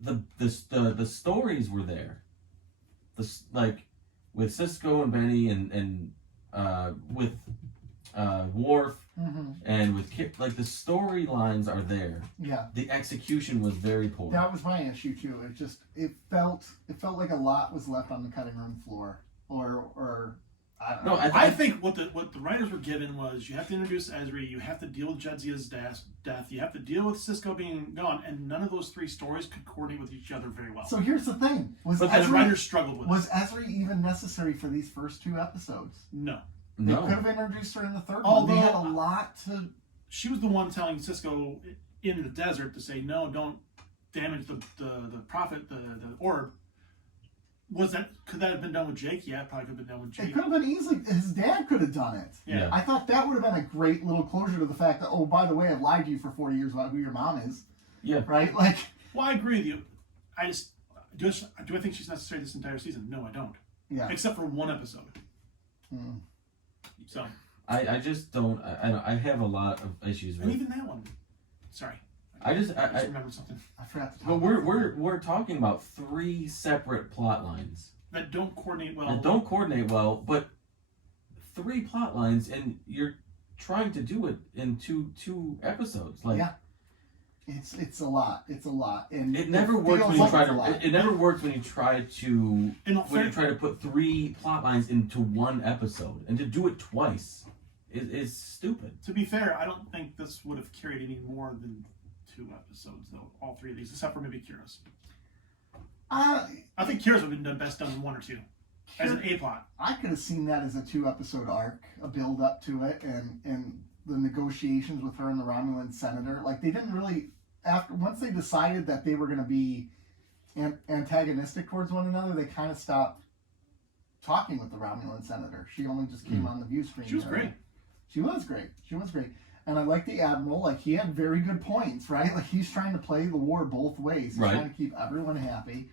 the stories were there. Like with Cisco and Benny and with Worf Mm-hmm. and with Kip, like the storylines are there. Yeah. The execution was very poor. That was my issue too. It felt like a lot was left on the cutting room floor, or I don't know. No, I think what the writers were given was you have to introduce Ezra, you have to deal with Jadzia's death, you have to deal with Cisco being gone, and none of those 3 stories could coordinate with each other very well. So here's the thing: but the writers struggled with was it. Ezra even necessary for these first 2 episodes? No. They no. could have introduced her in the third one. Although- They had a lot to. She was the one telling Cisco in the desert to say, no, don't damage the prophet, the orb. Could that have been done with Jake? Yeah, it probably could have been done with It Jake. could have been easily. His dad could have done it. Yeah. I thought that would have been a great little closure to the fact that, oh, by the way, I've lied to you for 40 years about who your mom is. Yeah. Right? Like. Well, I agree with you. Do I think she's necessary this entire season? No, I don't. Yeah. Except for 1 episode. Mm. So. I just don't. I have a lot of issues And with. even that one. Sorry. I just remembered something. I forgot to talk. But about we're talking about 3 separate plot lines That don't coordinate well. that don't coordinate well, but 3 plot lines, and you're trying to do it in two episodes. Like Yeah. It's a lot. It's a lot, and it never works when you feels try like it's a lot. to. It never works when you try to. In all When you fairness, try to put 3 plot lines into 1 episode, and to do it twice is stupid. to be fair, I don't think this would have carried any more than 2 episodes, though. All 3 of these, except for maybe Kira's. I think Kira's would have been best done in 1 or 2 as an A plot. I could have seen that as a 2-episode arc, a build up to it, and the negotiations with her and the Romulan senator. Like, they didn't really, once they decided that they were going to be antagonistic towards one another, they kind of stopped talking with the Romulan senator. She only just came on the view screen. She was great. She was great. She was great. And I like the Admiral. Like, he had very good points, right? Like, he's trying to play the war both ways. He's Right. trying to keep everyone happy.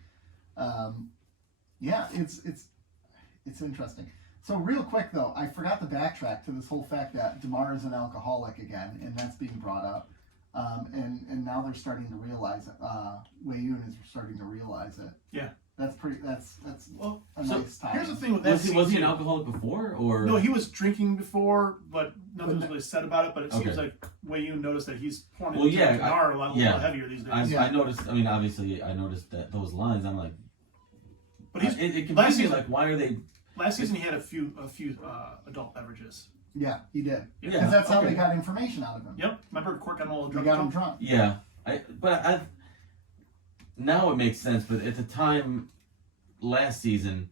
Yeah, it's interesting. So real quick, though, I forgot to backtrack to this whole fact that Damar is an alcoholic again, and that's being brought up. and now they're starting to realize it. Wei Yun is starting to realize it. Yeah. That's Well, a so nice time. here's the thing with that scene. Was he an alcoholic before, or No, he was drinking before, but nothing was really said about it. But it seems Okay. like Wei Yun noticed that he's pouring Well, into yeah, Dinar a little heavier these days. I noticed. I mean, obviously, I noticed that those lines. I'm like, But he's it confused last me. season, Like, why are they? last season he had a few adult beverages. Yeah, he did. Yeah, Because that's how okay. they got information out of him. Yep. Remember Court got him all They drunk. got him drunk. Yeah, but now it makes sense. But at the time, last season,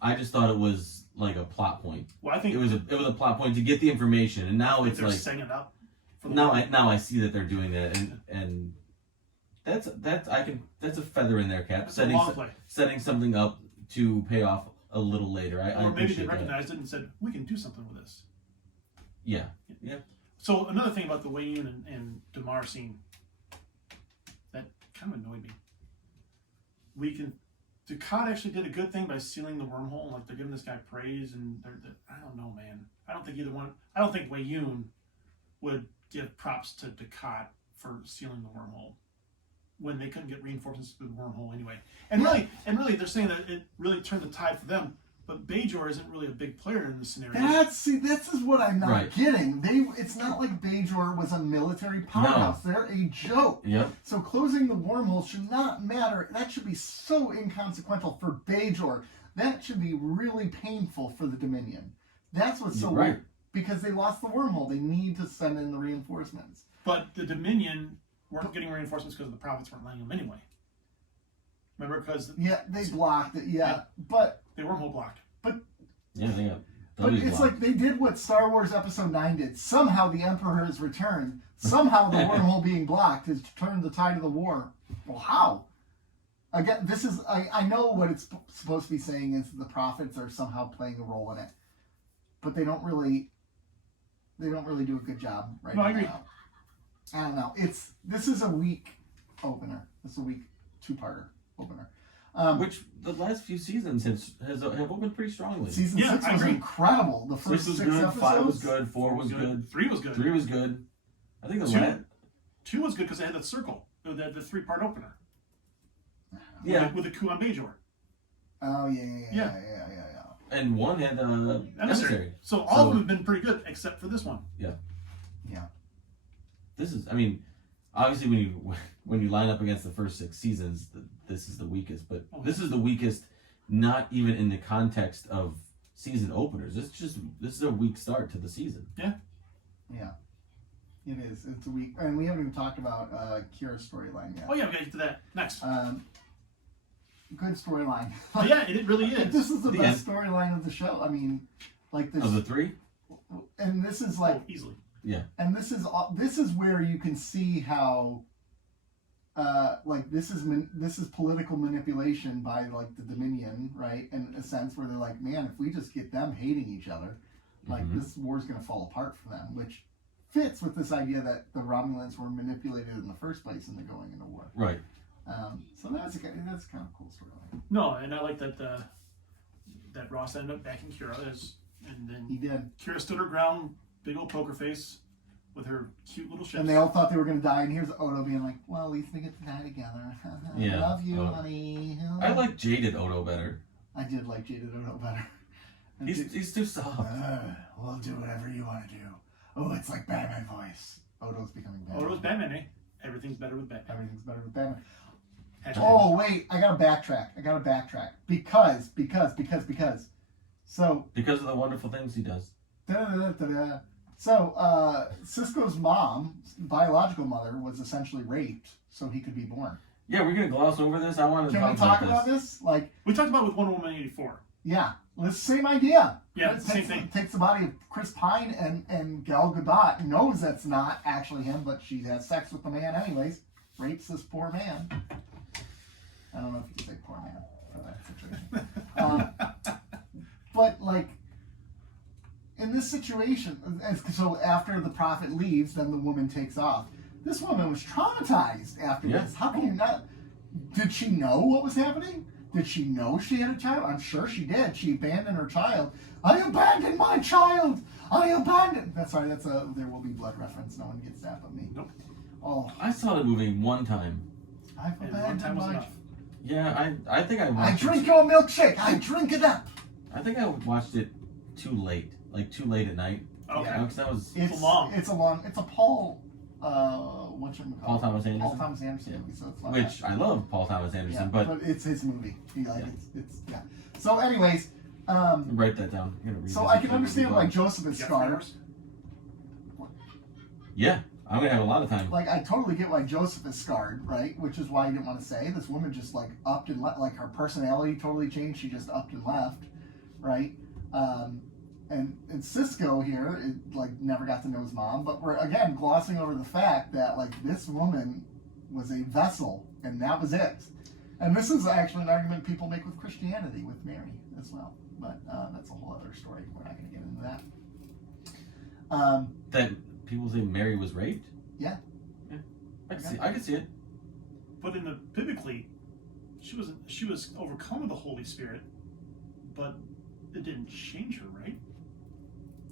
I just thought it was like a plot point. Well, I think It was a plot point to get the information, and now it's they're like setting it up. For the now I see that they're doing that, and that's a feather in their cap, That's a long play. setting something up to pay off a little later. I Or maybe they appreciate that. recognized it and said, we can do something with this. Yeah. So another thing about the Wei Yun and Damar scene that kind of annoyed me. Dukat actually did a good thing by sealing the wormhole. Like they're giving this guy praise, and I don't know, man. I don't think either one. I don't think Wei Yun would give props to Dukat for sealing the wormhole when they couldn't get reinforcements through the wormhole anyway. And really, they're saying that it really turned the tide for them. But Bajor isn't really a big player in this scenario. This is what I'm not Right. getting. It's not like Bajor was a military powerhouse. They're a joke. Yep. So closing the wormhole should not matter. That should be so inconsequential for Bajor. That should be really painful for the Dominion. That's what's so Right. weird. Because they lost the wormhole. They need to send in the reinforcements. But the Dominion weren't getting reinforcements because the prophets weren't letting them anyway. Remember, because Yeah, they blocked it. Yeah. But they wormhole blocked. Yeah, they got. But it's like they did what Star Wars Episode 9 did. Somehow the Emperor has returned. Somehow the wormhole being blocked has turned the tide of the war. Well, how? Again, this is... I know what it's supposed to be saying is the prophets are somehow playing a role in it. But they don't really do a good job right now. No, I agree. I don't know. This is a weak opener. It's a weak two-parter opener. Which the last few seasons have opened pretty strongly. Season Yeah, 6 I was agree. incredible. The first 6 was six good, episodes. 5 was good, 4 was good, 3 was good. 3 was good. I think the 2 last. 2 was good because they had that circle, the 3-part opener. Yeah, With the coup on Bajor. Oh, yeah. and 1 had emissary. So all of them have been pretty good except for this one. Yeah. This is, I mean, obviously when you line up against the first 6 seasons, this is the weakest. But this is the weakest, not even in the context of season openers. This is a weak start to the season. Yeah. It is. It's a week. And we haven't even talked about Kira's storyline yet. Oh yeah, we gotta get to that next. Good storyline. Oh, yeah, it really is. This is the The best storyline of the show. I mean, like this. Of the 3? And this is like, Easily. and this is where you can see how, like this is political manipulation by like the Dominion, right? In a sense where they're like, man, if we just get them hating each other, like this war's gonna fall apart for them, which fits with this idea that the Romulans were manipulated in the first place and they're going into war. Right. So that's kind of a cool storyline. No, and I like that that Ross ended up backing Kira, and then He did. Kira stood her ground, big old poker face, with her cute little ships. And they all thought they were going to die, and here's Odo being like, well, at least we get to die together. Yeah. Love you, Oh. honey. I like jaded Odo better. I did like Jaded Odo better. And He's too soft. we'll do whatever you want to do. Oh, it's like Batman voice. Odo's becoming Batman. Odo's Batman, eh? Everything's better with Batman. Everything's better with Batman. Hashtag. Oh, wait. I got to backtrack. Because. So, Because of the wonderful things he does. da-da-da-da-da. So, Cisco's mom, biological mother, was essentially raped so he could be born. Yeah, we're going to gloss over this. I want to Can we talk about this? Like, We talked about it with Wonder Woman 84. yeah, it's the same idea. Yeah, It it's the same thing. Takes the body of Chris Pine and Gal Gadot, knows that's not actually him, but she has sex with the man anyways. Rapes this poor man. I don't know if you can say poor man for that situation. But like, in this situation, so after the prophet leaves, then the woman takes off. This woman was traumatized after Yeah. this. How can you not? Did she know what was happening? Did she know she had a child? I'm sure she did. She abandoned her child. I abandoned my child. I abandoned. That's sorry. That's a There Will Be Blood reference. No one gets that but me. Nope. Oh, I saw the movie one time. I feel And bad one time was much. enough. Yeah, I think I I watched drink it. your milkshake. I drink it up. I think I watched it too late, like too late at night. Okay. Yeah. Because that was It's long. It's a long. It's a Paul. Whatchamacallit? Paul Thomas Anderson. Paul Thomas Anderson movie. So it's not which bad. I love Paul Thomas Anderson, Yeah, but it's his movie. Like Yeah. it's yeah. So, anyways, write that down. I'm gonna so revisit I can that understand movie. why Joseph is You got scarred. fingers? Yeah, I'm gonna have a lot of time. Like I totally get why Joseph is scarred, right? Which is why I didn't want to say this woman just like upped and left. Like her personality totally changed. She just upped and left, right? And Cisco here, it, like never got to know his mom. But we're again glossing over the fact that like this woman was a vessel, and that was it. And this is actually an argument people make with Christianity, with Mary as well. But that's a whole other story. We're not going to get into that. That people say Mary was raped. Yeah. Yeah, I can see it. But in the biblically, she was overcome with the Holy Spirit, but it didn't change her, right?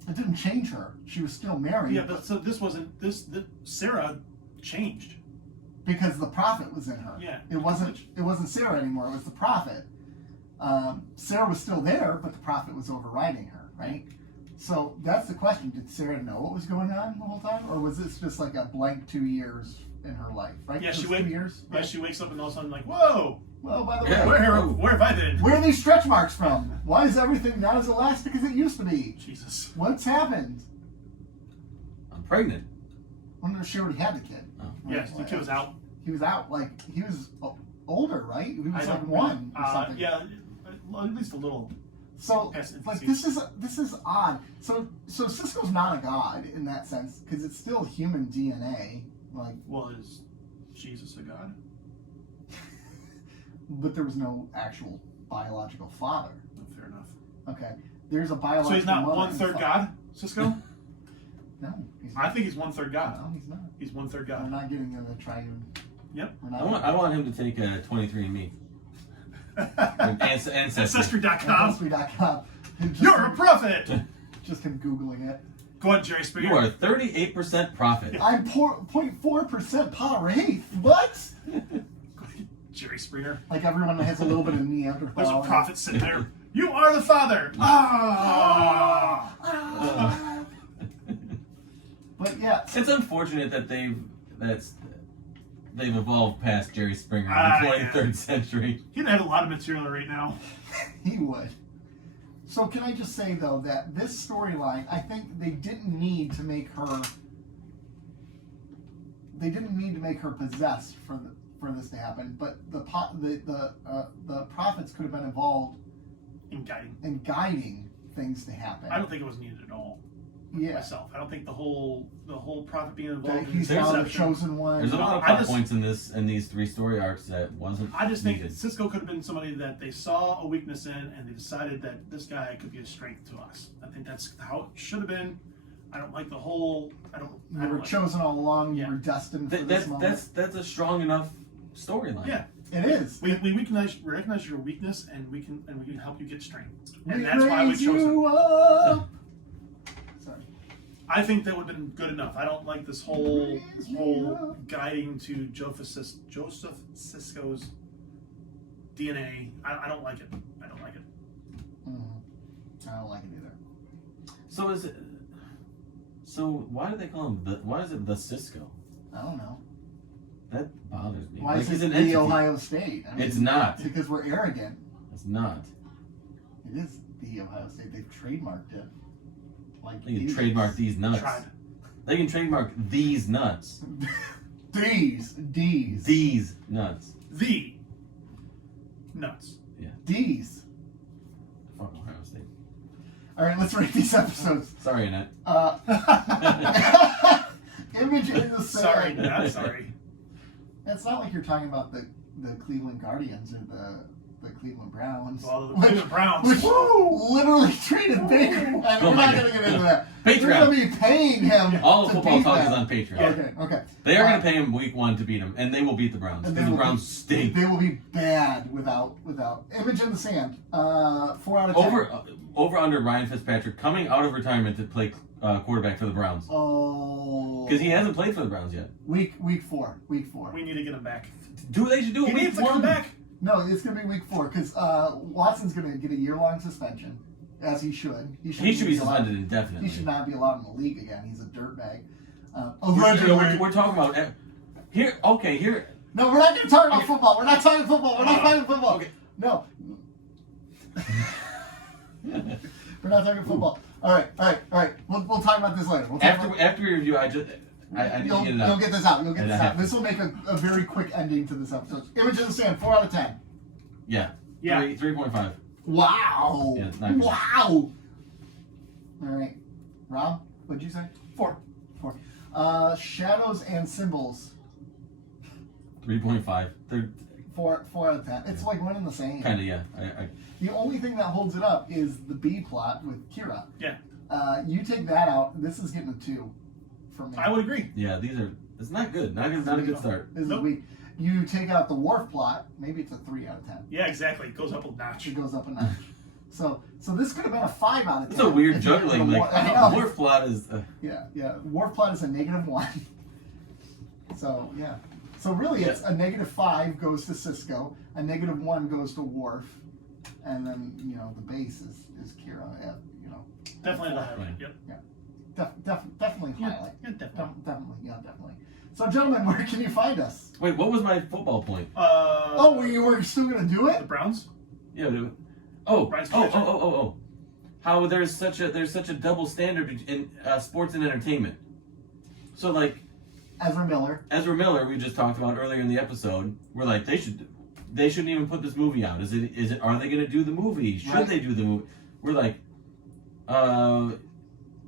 It didn't change her. She was still Mary. Yeah, but so this wasn't this. Sarah changed. Because the prophet was in her. Yeah. It wasn't Sarah anymore. It was the prophet. Sarah was still there, but the prophet was overriding her, right? So that's the question. Did Sarah know what was going on the whole time, or was this just like a blank 2 years in her life? Right? Yeah, It she was went. 2 years. Yeah, Right? she wakes up and all of a sudden like, whoa, Well, by the Yeah. way, where have I been? where are these stretch marks from? Why is everything not as elastic as it used to be? Jesus. What's happened? I'm pregnant. I wonder if she already had the kid. Oh. Yes, the kid was out. He was out. Like he was older, right? He was like one or something. Yeah, at least a little. So, Past like, infancy. this is odd. So Cisco's not a god in that sense because it's still human DNA. Like, Was Jesus a god? but there was no actual biological father. Oh, fair enough. Okay, there's a biological. So he's not mother 1/3 and God, Cisco? No, he's I not. think he's 1/3 God. No, he's not. He's 1/3 We're God. not getting into the triune. Yep. We're not. I want him to take a 23andMe. Ancestry. Ancestry.com. Ancestry.com. You're a prophet! Just him googling it. Go ahead, Jerry Springer. You are 38% profit. I'm 0.4% power eighth. What? Jerry Springer. Like everyone has a little bit of Neanderthal. There's a in it. prophet sitting there. You are the father! Ah! But yeah, It's unfortunate that they've evolved past Jerry Springer in Ah, the yeah. 23rd century. He'd have a lot of material right now. he would. So can I just say though that this storyline, I think they didn't need to make her. They didn't need to make her possessed for this to happen, but the prophets could have been involved In guiding. in guiding things to happen. I don't think it was needed at all. Yeah, Myself. I don't think the whole prophet being that involved in he's now the deception. chosen one. There's a lot of I plot just- points in these 3 story arcs that wasn't I just think needed. Cisco could have been somebody that they saw a weakness in and they decided that this guy could be a strength to us. I think that's how it should have been. I don't like the whole. You were chosen all along. You Yeah. were destined for this moment. That's a strong enough storyline. Yeah, It is. we recognize your weakness and we can help you get strength. And We that's why we raise chose him. you up. Sorry. I think that would have been good enough. I don't like this whole guiding to Joseph Cisco's DNA. I don't like it. I don't like it. I don't like it either. So is it? So why do they call him the? Why is it the Cisco? I don't know. That bothers me. Why Like, is he's it an the entity. Ohio State? I mean, It's not. because we're arrogant. It's not. It is the Ohio State. They've trademarked it. Like They can idiots. trademark these nuts. Tried. They can trademark these nuts. D's. These nuts. The nuts. D's. Fuck Ohio State. All right, let's rate these episodes. Sorry, Annette. Image in the Sorry, sand. not sorry. It's not like you're talking about the Cleveland Guardians or the Cleveland Browns. Well, the Cleveland Browns. Which literally treated Baker. I mean, Oh we're my not God. going to get into that. You're Patreon. going to be paying him. All of to football beat talk them. is on Patreon. Okay. They are going to pay him week 1 to beat him, and they will beat the Browns And because the will Browns be- stink. They will be bad without Image in the Sand. 4 out of 10. Over under Ryan Fitzpatrick coming out of retirement to play quarterback for the Browns Oh. because he hasn't played for the Browns yet. Week 4. Week 4. We need to get him back. They should do He it week needs to 1. come back. No, it's going to be week 4 because Watson's going to get a year-long suspension, as he should. He should be allowed- suspended indefinitely. He should not be allowed in the league again. He's a dirtbag. We're talking about here. Okay, here. No, we're not going to talk about Okay. football. We're not talking football. We're not talking football. Okay. No. We're not talking football. All right. We'll talk about this later. We'll talk about- After we review, I need to get it You'll out. get this out. You'll get And this I out. have This will make a very quick ending to this episode. Image in the Sand, 4 out of 10. Yeah. Yeah. 3.5. Wow. Yeah, not good. Wow. All right. Rob, what'd you say? 4. 4. Shadows and Symbols, 3.5. They're 4 out of 10. It's like one and the same. kind of, yeah. The only thing that holds it up is the B plot with Kira. Yeah. You take that out, this is getting a 2 from me. I would agree. Yeah, it's not good. Not a good start. This Nope. is weak. You take out the Worf plot, maybe it's a 3 out of 10. Yeah, exactly. It goes up a notch. It goes up a notch. So this could have been a 5 out of 10. It's a weird if you didn't juggling. know Like, what- I know. the Wolf plot is. Yeah. Worf plot is a -1. So, yeah. So really, it's a -5 goes to Cisco, a -1 goes to Worf, and then, the base is Kira at, Definitely the highlight. Yep. definitely Yeah, highlight. yeah, definitely. Definitely. So, gentlemen, where can you find us? Wait, what was my football point? You were still going to do The it? Browns? Yeah. Brian's connection. How there's such a double standard in sports and entertainment. So like Ezra Miller. we just talked about earlier in the episode. We're like they shouldn't even put this movie out. Is it? Are they going to do the movie? Should Right. they do the movie? We're like,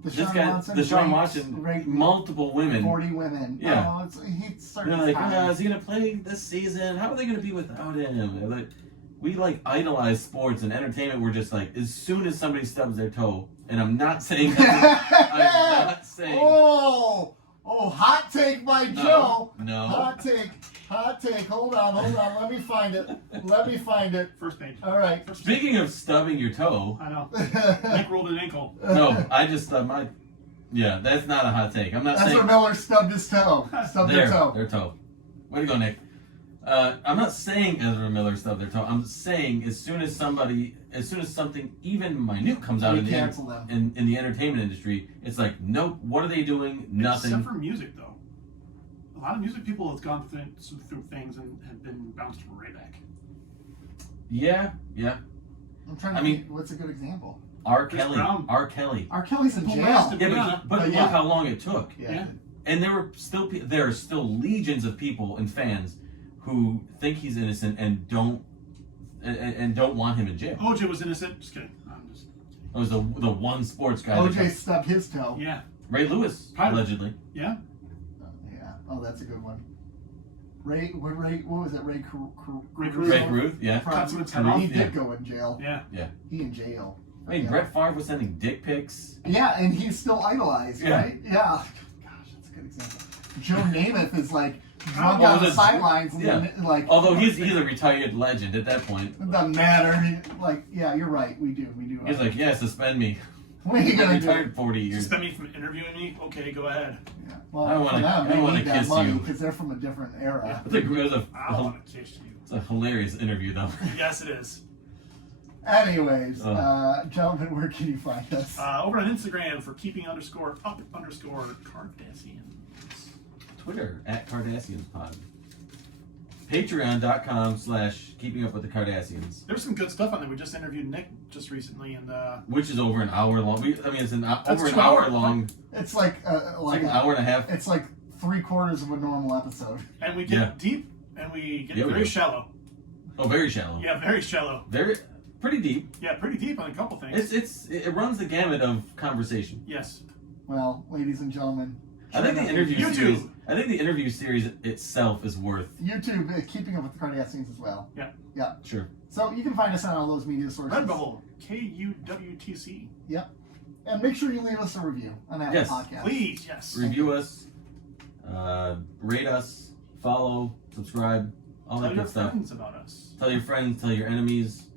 Deshaun Watson raped multiple women. 40 women. Yeah. He started They're like, time. is he gonna play this season? How are they gonna be without him? They're like, we idolize sports and entertainment. We're just like, as soon as somebody stubs their toe, and I'm not saying that. I'm not saying. Oh, hot take by Joe. No. Hot take. Hold on. Let me find it. First page. All right. Speaking of stubbing your toe, I know. Nick rolled an ankle. no, I just stubbed my. Yeah, that's not a hot take. I'm not Ezra saying. Miller stubbed his toe. Their toe. Way to go, Nick. I'm not saying Ezra Miller stubbed their toe. I'm saying as soon as something even minute comes out We in cancel them. the entertainment industry, it's like, nope. What are they doing? Nothing. Except for music, though. A lot of music people have gone through things and have been bounced right back. Yeah. I'm trying to think, what's a good example? R. Chris Kelly. Brown. R. Kelly. R. Kelly's in Who jail. lasted- Yeah, Yeah. but But look yeah. how long it took. Yeah. And there are still legions of people and fans who think he's innocent and don't want him in jail. OJ was innocent. Just kidding. It was the one sports guy. OJ stubbed his toe. Yeah. Ray Lewis, Pilot. allegedly. Yeah. Yeah. Oh, that's a good one. Ray, what was it? Ray Caruth. Ray Caruth, yeah. Probably, Caruth, he yeah. did go in jail. Yeah. He in jail. Hey, Yeah. Brett Favre was sending dick pics. Yeah, and he's still idolized, Yeah. right? Yeah. Gosh, that's a good example. Joe Namath is like drunk Well, on the was it- sidelines. yeah. And, like, Although he's a retired legend at that point. it doesn't matter. Yeah, you're right. We do. He's like, yeah, suspend me. what are you I'm gonna do? retired 40 years. Suspend me from interviewing me? Okay, go ahead. Yeah. Well, I for wanna- them, I they wanna need that kiss money you. because they're from a different era. It's a I want to kiss you. it's a hilarious interview though. Yes, it is. Anyways, Oh. gentlemen, where can you find us? Over on Instagram for keeping_up_Cardassians. Twitter at Cardassians Pod. Patreon.com/Keeping Up with the Cardassians, There's some good stuff on there. We just interviewed Nick just recently, and which is over an hour long. It's over an 2 hour hours. long. It's like It's like an hour and a half. It's like 3/4 of a normal episode. and we get Yeah. deep, and we get Yeah, we very do. shallow. Oh, very shallow. Yeah, very shallow. Very pretty deep. Yeah, pretty deep on a couple things. It runs the gamut of conversation. Yes. Well, ladies and gentlemen, I think the interview YouTube. series. I think the interview series itself is worth. YouTube, Keeping Up with the Cardassians as well. Sure. So you can find us on all those media sources. Redbubble, KUWTC. And make sure you leave us a review on that Yes. podcast. Please, yes. Review us, rate us, follow, subscribe, all Tell that your good stuff. friends about us. Tell your friends, tell your enemies,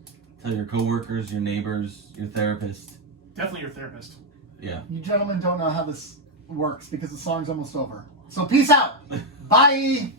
tell your coworkers, your neighbors, your therapist. Definitely your therapist. Yeah. You gentlemen don't know how this works because the song's almost over. So peace out. Bye.